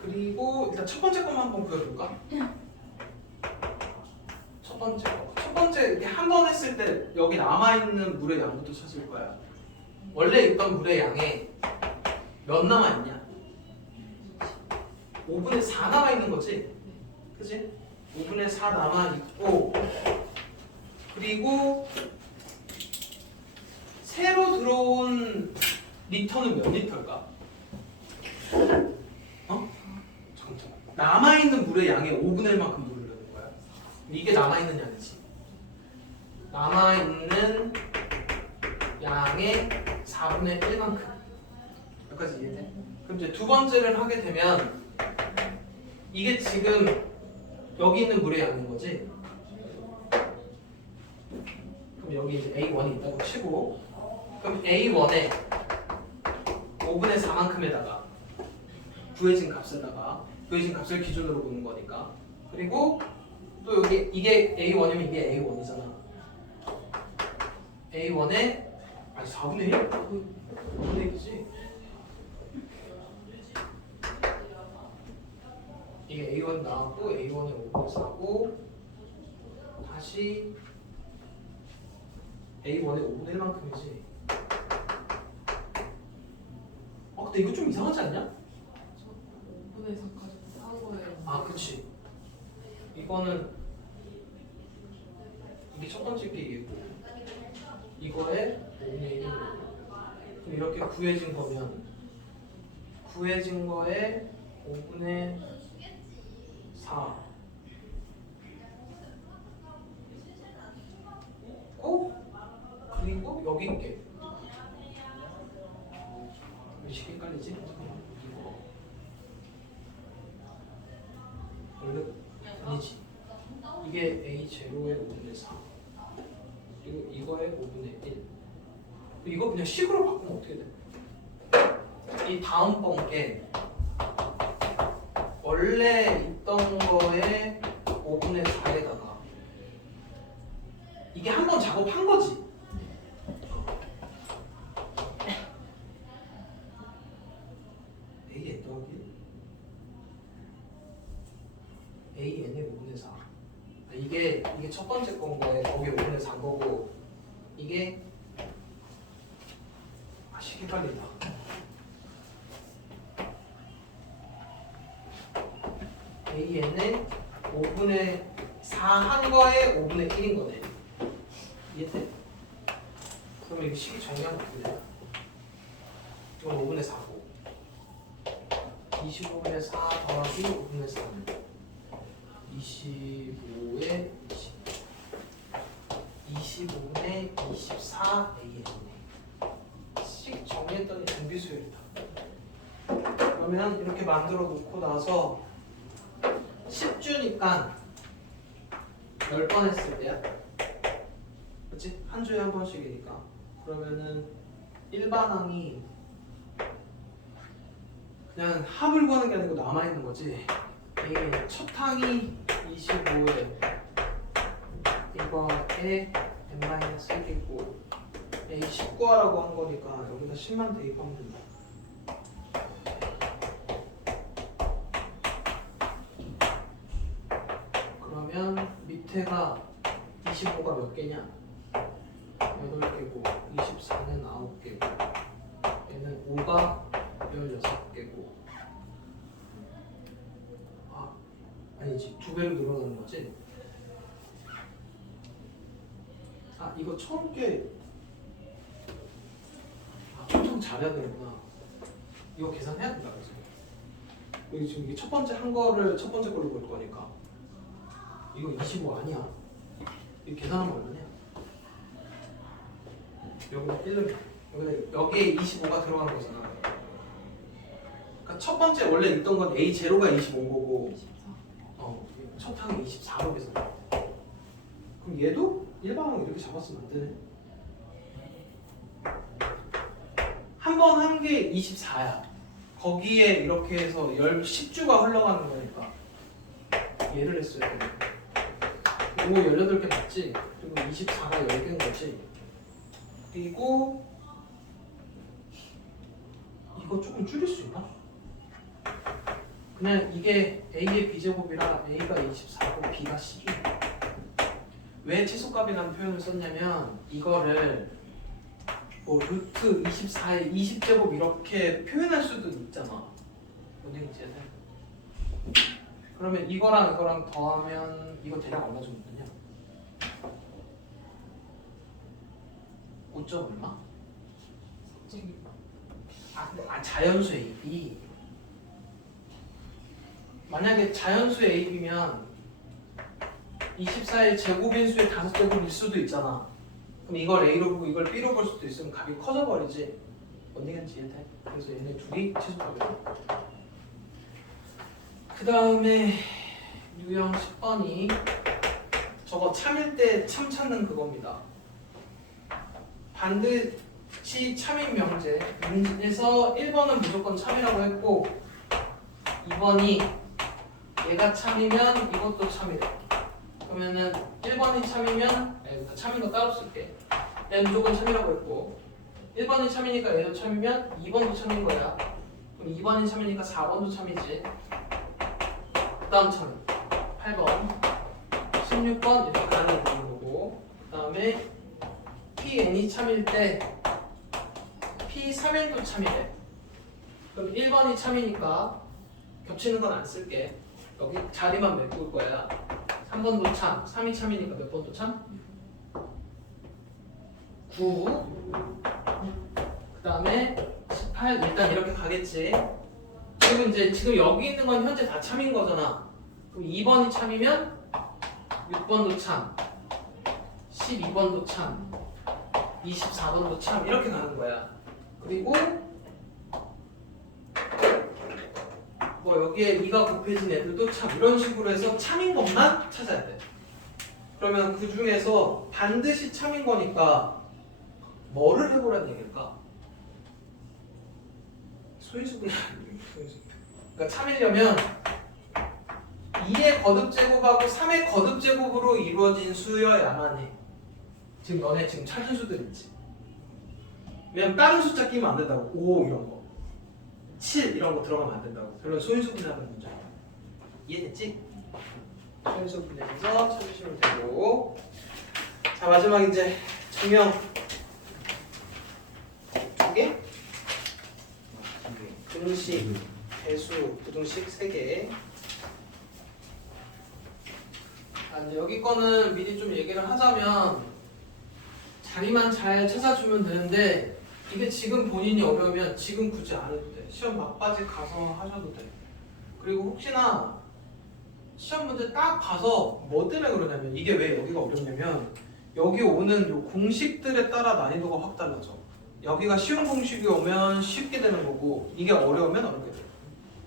그리고 일단 첫 번째 것만 한번 그려볼까? 첫 번째 거. 첫 번째 이렇게 한 번 했을 때 여기 남아있는 물의 양부터 찾을 거야. 원래 있던 물의 양에 몇 남아있냐? 5분의 4 남아있는 거지? 그치? 5분의 4 남아있고 그리고 새로 들어온 리터는 몇 리터일까? 어? 잠깐만. 남아있는 물의 양의 5분의 1만큼 물을 넣는 거야. 이게 남아있는 양이지. 남아있는 양의 4분의 1만큼. 여기까지 이해돼? 그럼 이제 두 번째를 하게 되면 이게 지금 여기 있는 물의 양인 거지? 그럼 여기 이제 A1이 있다고 치고 그럼 A1에 5분의 4만큼에다가 구해진 값을 기준으로 보는 거니까 그리고 또 여기 이게 A1이면 이게 A1이잖아. A1에 4분의 1? 4분의 1이지. 이게 A1 나왔고 A1에 5분의 4고 다시 A1에 5분의 1만큼이지. 근데 이거 좀 이상하지 않냐? 5분의 4까지 한 거예요. 그치. 이거는 이게 첫 번째 끼기고 이거에 5분의 1이 그럼 이렇게 구해진 거면 구해진 거에 5분의 4 그리고 여기 있게 식이 헷갈리지? 이거 원래 아니지. 이게 A0의 5분의 4 그리고 이거의 5분의 1 이거 그냥 식으로 바꾸면 어떻게 돼? 이 다음 번께 원래 있던 거에 5분의 4에다가 이게 한 번 작업한 거지. A에 더하기 AN의 5분의 4 이게 첫 번째 건 거에 거기 5분의 4 거고 이게 식 헷갈린다. AN의 5분의 4 한 거에 5분의 1인 거네. 이해돼? 그러면 이거 식이 정리하면 어떻게 되냐? 이건 5분의 4고 25분의 4 더하기 5분의 3 25에 20 25분의 24 AN이네. 식 정리했더니 정비수열이다. 그러면 이렇게 만들어 놓고 나서 10주니까 10번 했을 때야. 그치? 한 주에 한 번씩이니까. 그러면은 일반항이 그냥 합을 구하는 게 아니고 남아있는 거지. 이게 첫 항이 25에 이거에 n-1이고 A 19하라고 한 거니까 여기다 10만 대입하면 된다. 그러면 밑에가 25가 몇 개냐? 8개고 24는 9개고 얘는 5가 16개고 아니지 2배로 늘어나는 거지? 이거 처음 게 엄청 잘해야 되는구나. 이거 계산해야 된다 그래서 여기 지금 이게 첫 번째 한 거를 첫 번째 걸로 볼 거니까 이거 25 아니야. 이거 계산하면 얼마냐? 여기다 1을 여기에 25가 들어가는 거잖아. 그러니까 첫 번째 원래 있던 건 A0가 25거고 24. 첫 항이 24로 계산. 그럼 얘도 일반항 이렇게 잡았으면 안 되네. 한 번 한 게 24야. 거기에 이렇게 해서 10주가 흘러가는 거니까 얘를 했어야 돼. 이거 18개 맞지? 그리고 24가 10개인 거지. 그리고 이거 조금 줄일 수 있나? 그냥 이게 A의 B제곱이라 A가 24고 B가 12. 왜 최소값이라는 표현을 썼냐면 이거를 뭐 루트 24에 20제곱 이렇게 표현할 수도 있잖아. 뭔지 이해돼? 그러면 이거랑 이거랑 더하면 이거 대략 얼마 정도 되냐? 5점 얼마? 자연수 AB. 만약에 자연수 AB면 24의 제곱인수의 5제곱일 수도 있잖아. 그럼 이걸 A로 보고 이걸 B로 볼 수도 있으면 값이 커져버리지. 뭔 얘기인지 이해돼? 그래서 얘네 둘이 최소값이야. 그 다음에 유형 10번이 저거 참일 때 참 찾는 그겁니다. 반드시 참인 명제에서 1번은 무조건 참이라고 했고 2번이 얘가 참이면 이것도 참이래. 그러면은 1번이 참이면 참인 거 따로 쓸게. 얘는 무조건 참이라고 했고 1번이 참이니까 얘도 참이면 2번도 참인 거야. 그럼 2번이 참이니까 4번도 참이지. 그 다음 참 8번 16번 이렇게 가는 거고 그 다음에 Pn이 참일 때 P3n도 참이래. 그럼 1번이 참이니까 겹치는 건 안 쓸게. 여기 자리만 메꿀 거야. 3번도 참, 3이 참이니까 몇 번도 참? 9. 그 다음에 18. 일단 이렇게 가겠지. 그리고 이제 지금 여기 있는 건 현재 다 참인 거잖아. 그럼 2번이 참이면 6번도 참, 12번도 참, 24번도 참 이렇게 가는 거야. 그리고 뭐 여기에 2가 곱해진 애들도 참 이런 식으로 해서 참인 것만 찾아야 돼. 그러면 그 중에서 반드시 참인 거니까 뭐를 해보라는 얘기일까? 소인수분해. 그러니까 참이려면 2의 거듭제곱하고 3의 거듭제곱으로 이루어진 수여야만 해. 지금 너네 지금 찾은 수들 있지? 왜냐면 다른 숫자 끼면 안 된다고. 5 이런 거 7 이런 거 들어가면 안 된다고. 그런 소인수분해하는 문제야. 이해됐지? 소인수분해해서 찾으시면 되고. 자 마지막 이제 증명 2개 등식, 배수, 부등식 3개. 이제 여기 거는 미리 좀 얘기를 하자면 자리만 잘 찾아주면 되는데 이게 지금 본인이 어려우면 지금 굳이 안 해도 돼. 시험 막바지 가서 하셔도 돼. 그리고 혹시나 시험 문제 딱 봐서 뭐 때문에 그러냐면 이게 왜 여기가 어렵냐면 여기 오는 요 공식들에 따라 난이도가 확 달라져. 여기가 쉬운 공식이 오면 쉽게 되는 거고 이게 어려우면 어렵게 돼.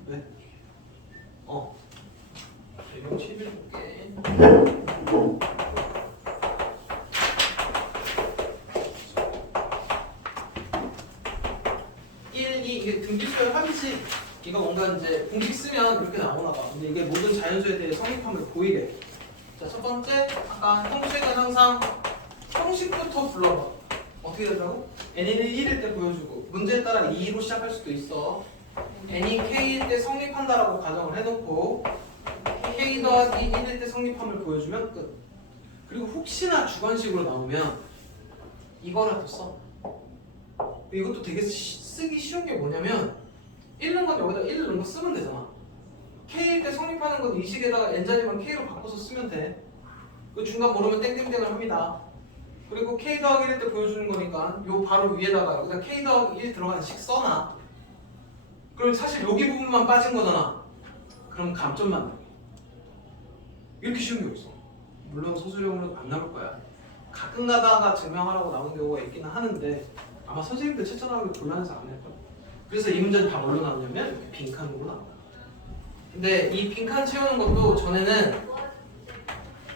왜? 이거 11 볼게. 1, 2 이게 등기수의 합이지. 이거 뭔가 이제 공식 쓰면 이렇게 나오나 봐. 근데 이게 모든 자연수에 대해 성립함을 보이래. 자, 첫 번째 아까 형식은 항상 형식부터 불러봐. 어떻게 된다고? n이 1일 때 보여주고 문제에 따라 2로 시작할 수도 있어. n이 k일 때 성립한다라고 가정을 해놓고 k 더하기 1일 때 성립함을 보여주면 끝. 그리고 혹시나 주관식으로 나오면 이거라도 써. 이것도 되게 쓰기 쉬운 게 뭐냐면 1 넣은 건 여기다 1 넣은 거 쓰면 되잖아. k일 때 성립하는 건 이 식에다가 n자리만 k로 바꿔서 쓰면 돼. 그 중간 모르면 땡땡땡을 합니다. 그리고 k 더하기 1일 때 보여주는 거니까 요 바로 위에다가 여기다 k 더하기 1 들어가는 식 써놔. 그럼 사실 여기 부분만 빠진 거잖아. 그럼 감점만 나와. 이렇게 쉬운 게 있어. 물론 소수령으로 안 나올 거야. 가끔 가다가 증명하라고 나오는 경우가 있기는 하는데 아마 선생님들 채점하는 게 곤란해서 안 할 거야. 그래서 이 문제는 다 뭘로 나오냐면 이렇게 빈칸으로 나와요. 근데 이 빈칸 채우는 것도 전에는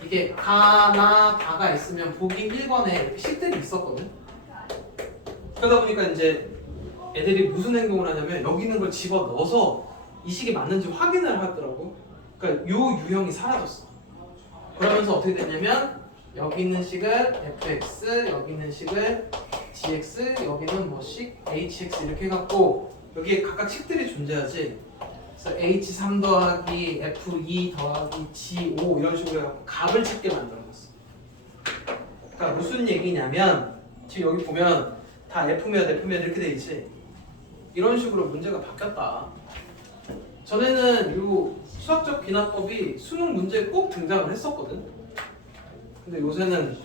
이게 가나 다가 있으면 보기 1번에 이렇게 식들이 있었거든. 그러다 보니까 이제 애들이 무슨 행동을 하냐면 여기 있는 걸 집어 넣어서 이 식이 맞는지 확인을 하더라고. 그러니까 요 유형이 사라졌어. 그러면서 어떻게 됐냐면 여기 있는 식을 fx, 여기 있는 식을 gx, 여기는 뭐 식 hx 이렇게 해갖고 여기에 각각 식들이 존재하지. 그래서 h3 더하기 f2 더하기 g5 이런 식으로 해갖고 값을 찾게 만들어놨어. 그러니까 무슨 얘기냐면 지금 여기 보면 다 f면 f면 이렇게 돼 있지. 이런 식으로 문제가 바뀌었다. 전에는 이 수학적 비나법이 수능 문제에 꼭 등장을 했었거든. 근데 요새는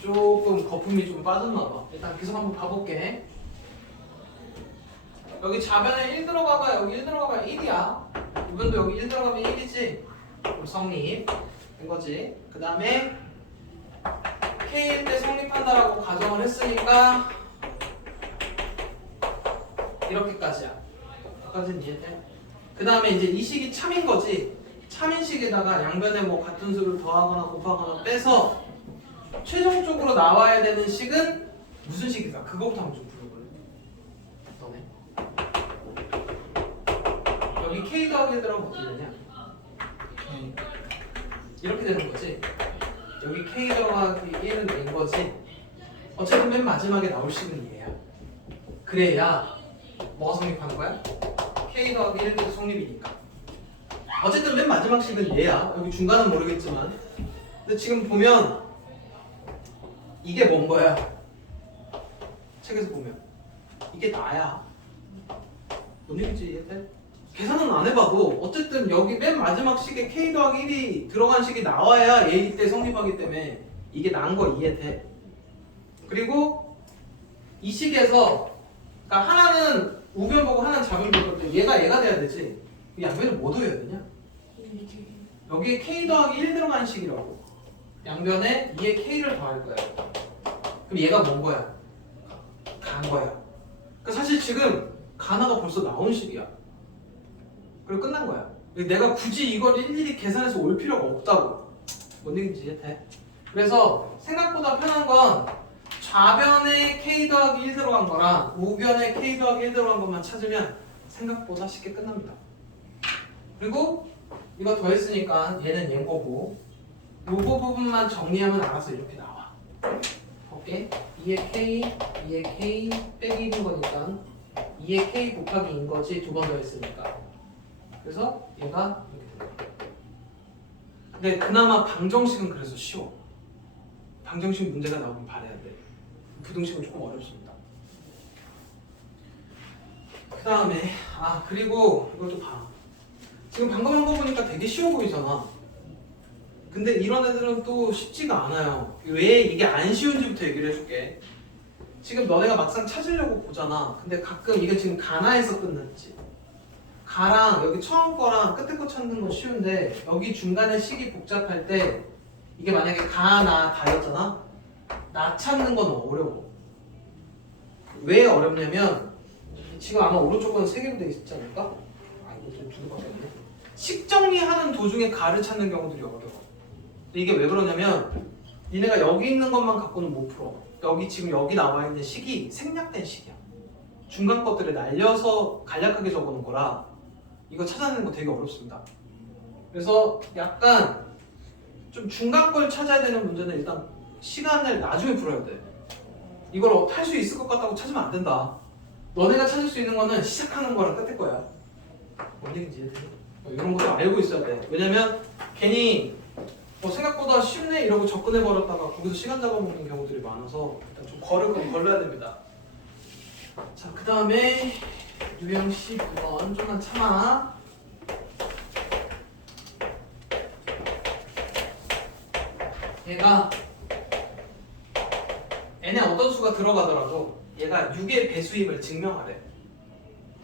조금 거품이 좀 빠졌나 봐. 일단 계속 한번 봐볼게. 여기 좌변에 1 들어가봐, 여기 1 들어가봐 1이야. 이번도 여기 1 들어가면 1이지. 그럼 성립 된 거지. 그 다음에 K일 때 성립한다라고 가정을 했으니까 이렇게까지야. 여기까지는 이해돼? 그 다음에 이제 이 식이 참인 거지. 참인 식에다가 양변에 뭐 같은 수를 더하거나 곱하거나 빼서 최종적으로 나와야 되는 식은 무슨 식이다? 그거부터 한번 좀 불러볼래? 너네. 여기 K 더하기 1 들어가면 어떻게 되냐? 이렇게 되는 거지. 여기 K 더하기 1은 낸 거지. 어쨌든 맨 마지막에 나올 식은 얘야. 그래야 뭐가 성립하는 거야? K 더하기 1도 성립이니까. 어쨌든 맨 마지막 식은 얘야. 여기 중간은 모르겠지만. 근데 지금 보면 이게 뭔 거야? 책에서 보면 이게 나야. 뭔 얘기지 이해돼? 계산은 안 해봐도 어쨌든 여기 맨 마지막 식에 K 더하기 1이 들어간 식이 나와야 얘 때 성립하기 때문에 이게 난 거 이해돼. 그리고 이 식에서 그러니까 하나는 우변 보고 하나는 좌변 볼 때 얘가 돼야 되지. 이 양변을 뭐 더해야 되냐? 여기에 K 더하기 1 들어간 식이라고. 양변에 2에 K를 더할 거야. 그럼 얘가 뭔 거야? 간 거야. 그러니까 사실 지금 가나가 벌써 나온 식이야. 그리고 끝난 거야. 내가 굳이 이걸 일일이 계산해서 올 필요가 없다고. 뭔 얘기인지 이해돼? 그래서 생각보다 편한 건 좌변에 K 더하기 1 들어간 거랑 우변에 K 더하기 1 들어간 것만 찾으면 생각보다 쉽게 끝납니다. 그리고 이거 더했으니까 얘는 얘인 거고 요거 부분만 정리하면 알아서 이렇게 나와. 볼게. 2의 K, 2의 K 빼기 1인 거니까 2의 K 곱하기 인 거지. 두 번 더했으니까. 그래서 얘가 이렇게 됩니다. 근데 그나마 방정식은 그래서 쉬워. 방정식 문제가 나오면 잘해야 돼. 부등식은 조금 어렵습니다. 그 다음에 그리고 이것도 봐. 지금 방금 한 거 보니까 되게 쉬워 보이잖아. 근데 이런 애들은 또 쉽지가 않아요. 왜 이게 안 쉬운지부터 얘기를 해줄게. 지금 너네가 막상 찾으려고 보잖아. 근데 가끔 이게 지금 가나에서 끝났지. 가랑 여기 처음 거랑 끝에 거 찾는 건 쉬운데 여기 중간에 식이 복잡할 때 이게 만약에 가, 나, 다였잖아? 나 찾는 건 어려워. 왜 어렵냐면 지금 아마 오른쪽 거는 3개로 돼 있지 않을까? 이거 좀 2개밖에 없네. 식 정리하는 도중에 가를 찾는 경우들이 어려워. 이게 왜 그러냐면 니네가 여기 있는 것만 갖고는 못 풀어. 여기 지금 여기 나와 있는 식이 생략된 식이야. 중간 것들을 날려서 간략하게 적어놓은 거라 이거 찾아내는 거 되게 어렵습니다. 그래서 약간 좀 중간 걸 찾아야 되는 문제는 일단 시간을 나중에 풀어야 돼. 이걸 할 수 있을 것 같다고 찾으면 안 된다. 너네가 찾을 수 있는 거는 시작하는 거랑 끝에 거야. 뭔 얘기인지 이해돼? 이런 것도 알고 있어야 돼. 왜냐면 괜히 생각보다 쉽네 이러고 접근해버렸다가 거기서 시간 잡아먹는 경우들이 많아서 일단 좀 걸러야 됩니다. 자, 그 다음에 유형 19번 좀만 참아. 얘가 n에 어떤 수가 들어가더라도 얘가 6의 배수임을 증명하래.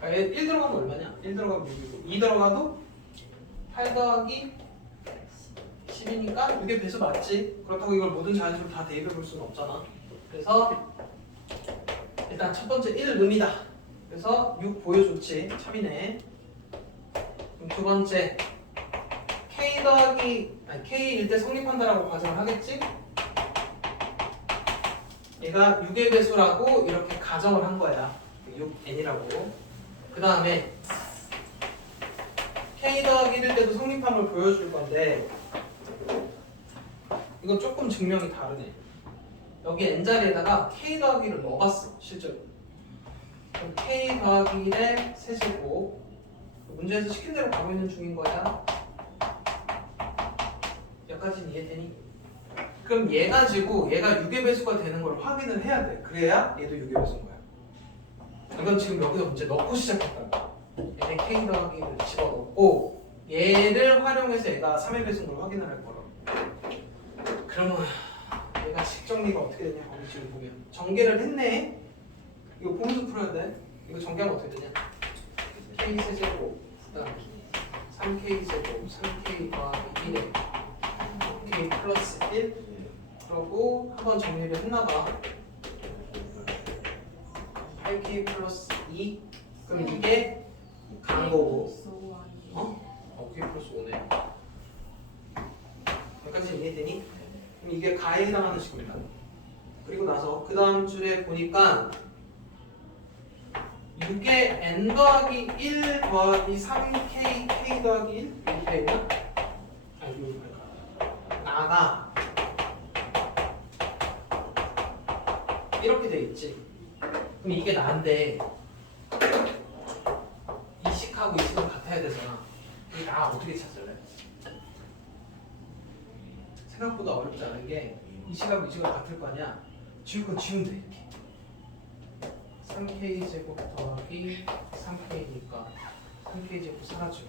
그러니까 1 들어가면 얼마냐? 1 들어가면 6이고 2 들어가도 8 더하기 10이니까 6의 배수 맞지? 그렇다고 이걸 모든 자연수를 다 대입해 볼 수는 없잖아. 그래서 일단 첫 번째 1을 넣습니다. 그래서 6 보여줬지. 참이네. 그럼 두 번째 K 더하기 K일 때 성립한다라고 가정을 하겠지? 얘가 6의 배수라고 이렇게 가정을 한 거야. 6n이라고. 그 다음에 K 더하기 1일 때도 성립함을 보여줄 건데 이건 조금 증명이 다르네. 여기 n자리에다가 K 더하기를 넣어봤어 실제로. 그럼 K 더하기 1의 세제곱 문제에서 시킨 대로 가고 있는 중인 거야. 여기까지는 이해되니? 그럼 얘 가지고 얘가 6의 배수가 되는 걸 확인을 해야 돼. 그래야 얘도 6의 배수인 거야. 이건 지금 여기서 문제 넣고 시작했다. 얘네 K 더하기를 집어넣고 얘를 활용해서 얘가 3의 배수인 걸 확인을 할 거라고. 그러면 얘가 식정리가 어떻게 되냐? 거기 지금 보면 전개를 했네. 이거 보면서 풀어야 돼. 이거 전개하면 어떻게 되냐? K 세제곱 그다음 3K 제곱 3K 더하기 1에 K 플러스 1 그러고 한번 정리를 했나봐. 8K 플러스 2 그럼 이게 간 거고 K 플러스 5네. 여기까지 이해되니? 그럼 이게 가에 해당하는 식입니다. 그리고 나서 그 다음 줄에 보니까 6에 n 더하기 1 더하기 3k k 더하기 1 이렇게 있나? 나가 이렇게 돼 있지. 그럼 이게 나인데 이식하고 이식은 같아야 되잖아. 이 나 어떻게 찾을래? 생각보다 어렵지 않은 게 이식하고 이식은 같을 거 아니야. 지울 건 지우면 돼 이렇게. 3k 제곱 더하기 3k니까 3k 제곱 사라지고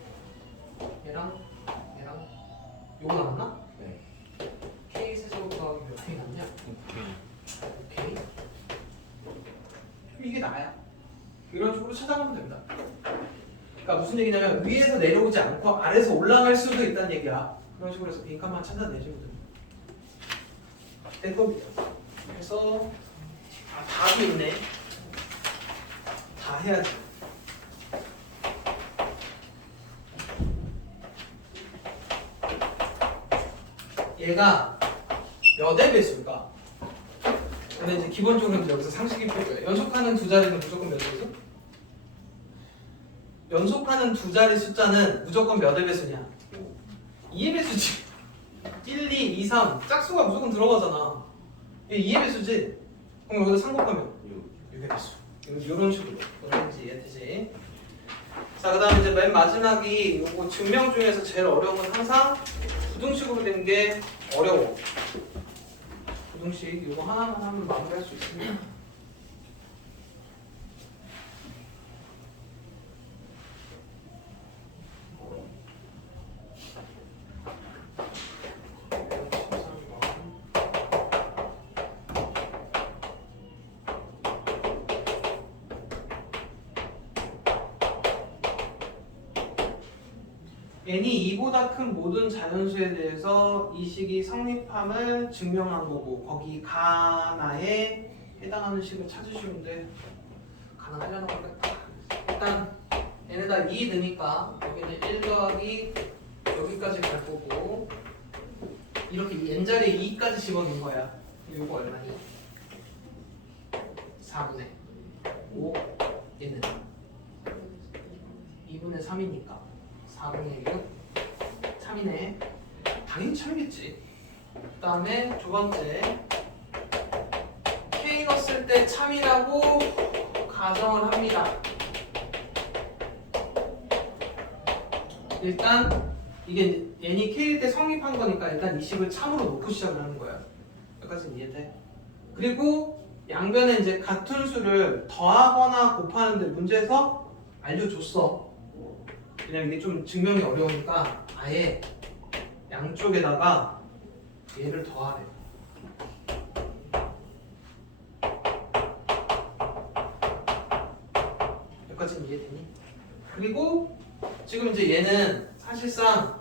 얘랑 요거 남았나? 네. k 세제곱 더하기 몇 k 남냐? 오케이. 이게 나야. 이런 식으로 찾아가면 됩니다. 그러니까 무슨 얘기냐면 위에서 내려오지 않고 아래에서 올라갈 수도 있다는 얘기야. 그런 식으로 해서 빈칸만 찾아내시면 됩니다. 된 겁니다. 그래서 답이 있네. 다 해야지. 얘가 몇의 배수일까? 근데 이제 기본적으로 여기서 상식이 필요해. 연속하는 두 자리는 무조건 몇 배수? 연속하는 두 자리 숫자는 무조건 몇의 배수냐? 2의 배수지. 1, 2, 2, 3 짝수가 무조건 들어가잖아. 이게 2의 배수지? 그럼 여기서 3 곱하면 6의 배수. 이런 식으로 뭔지 이해되지? 자, 그 다음에 이제 맨 마지막이 요거 증명 중에서 제일 어려운 건 항상 부등식으로 된 게 어려워. 부등식 요거 하나만 하면 마무리할 수 있습니다. n이 2보다 큰 모든 자연수에 대해서 이 식이 성립함을 증명한 거고 거기 가나에 해당하는 식을 찾으시면 돼. 가능하려나 모르겠다. 일단 얘네다 2 넣으니까 여기는 1 더하기 여기까지 갈 거고 이렇게 n자리에 2까지 집어넣은 거야. 이거 얼마니? 4분의 5 얘는 2분의 3이니까 4분의 6 참이네. 당연히 참이겠지. 그 다음에 두 번째 K 넣었을 때 참이라고 가정을 합니다. 일단 이게 n이 K일 때 성립한 거니까 일단 이 식을 참으로 놓고 시작을 하는 거야. 여기까지는 이해돼? 그리고 양변에 이제 같은 수를 더하거나 곱하는데 문제에서 알려줬어. 왜냐면 이게 좀 증명이 어려우니까 아예 양쪽에다가 얘를 더하래. 여기까지는 이해되니? 그리고 지금 이제 얘는 사실상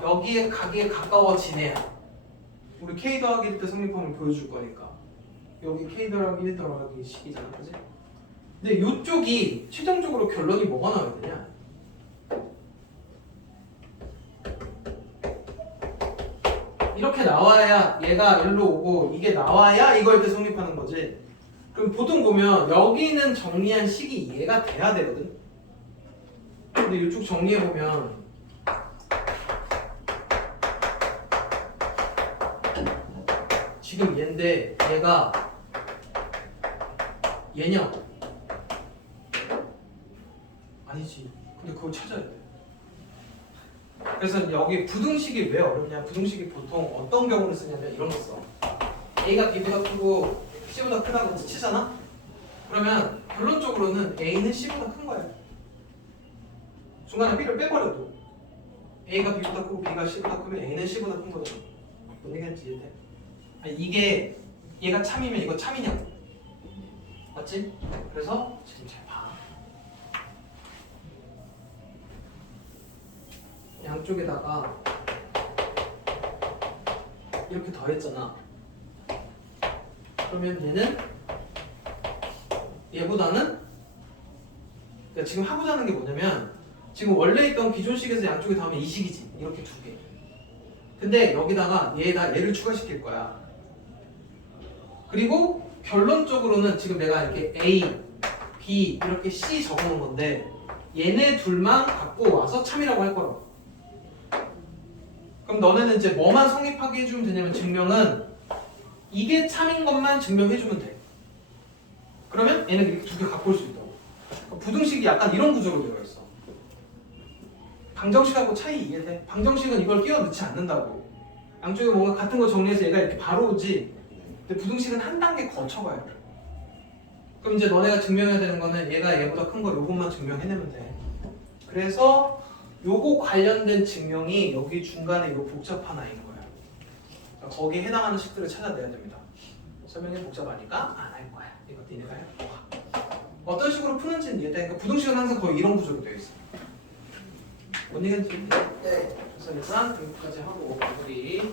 여기에 가기에 가까워진 애야. 우리 K 더하기 1 때 성립함을 보여줄 거니까 여기 K 더하기 1 더하기 식이잖아, 그지? 근데 이쪽이 최종적으로 결론이 뭐가 나와야 되냐? 이렇게 나와야 얘가 일로 오고 이게 나와야 이걸 때 성립하는 거지. 그럼 보통 보면 여기는 정리한 식이 얘가 돼야 되거든. 근데 이쪽 정리해 보면 지금 얘인데 얘가 얘냐고. 아니지. 근데 그걸 찾아야 돼. 그래서 여기 부등식이 왜 어렵냐? 부등식이 보통 어떤 경우를 쓰냐면 이런 거 써. A가 B보다 크고 C보다 크다고 치잖아? 그러면 결론적으로는 A는 C보다 큰 거야. 중간에 B를 빼버려도 A가 B보다 크고 B가 C보다 크면 A는 C보다 큰 거잖아. 뭔 얘기인지 이해돼? 아니, 이게 얘가 참이면 이거 참이냐고. 맞지? 그래서 지금 잘 봐. 양쪽에다가 이렇게 더했잖아. 그러면 얘는 얘보다는 그러니까 지금 하고자 하는 게 뭐냐면 지금 원래 있던 기존식에서 양쪽에 더하면 이 식이지. 이렇게 두 개. 근데 여기다가 얘를 추가시킬 거야. 그리고 결론적으로는 지금 내가 이렇게 A, B 이렇게 C 적어놓은 건데 얘네 둘만 갖고 와서 참이라고 할 거라고. 그럼 너네는 이제 뭐만 성립하게 해주면 되냐면 증명은 이게 참인 것만 증명해주면 돼. 그러면 얘는 이렇게 두 개 갖고 올 수 있다고. 그러니까 부등식이 약간 이런 구조로 되어 있어. 방정식하고 차이 이해돼? 방정식은 이걸 끼워 넣지 않는다고. 양쪽에 뭔가 같은 거 정리해서 얘가 이렇게 바로 오지. 근데 부등식은 한 단계 거쳐가야 돼. 그럼 이제 너네가 증명해야 되는 거는 얘가 얘보다 큰 거 요것만 증명해내면 돼. 그래서 요거 관련된 증명이 여기 중간에 요 복잡한 아이인 거야. 그러니까 거기에 해당하는 식들을 찾아내야 됩니다. 설명이 복잡하니까 안 할 거야. 이거 니네가 해. 어떤 식으로 푸는지는 이해돼. 그러니까 부등식은 항상 거의 이런 구조로 되어 있어. 뭔 얘기인지 이해돼? 네. 그래서 일단 여기까지 하고 우리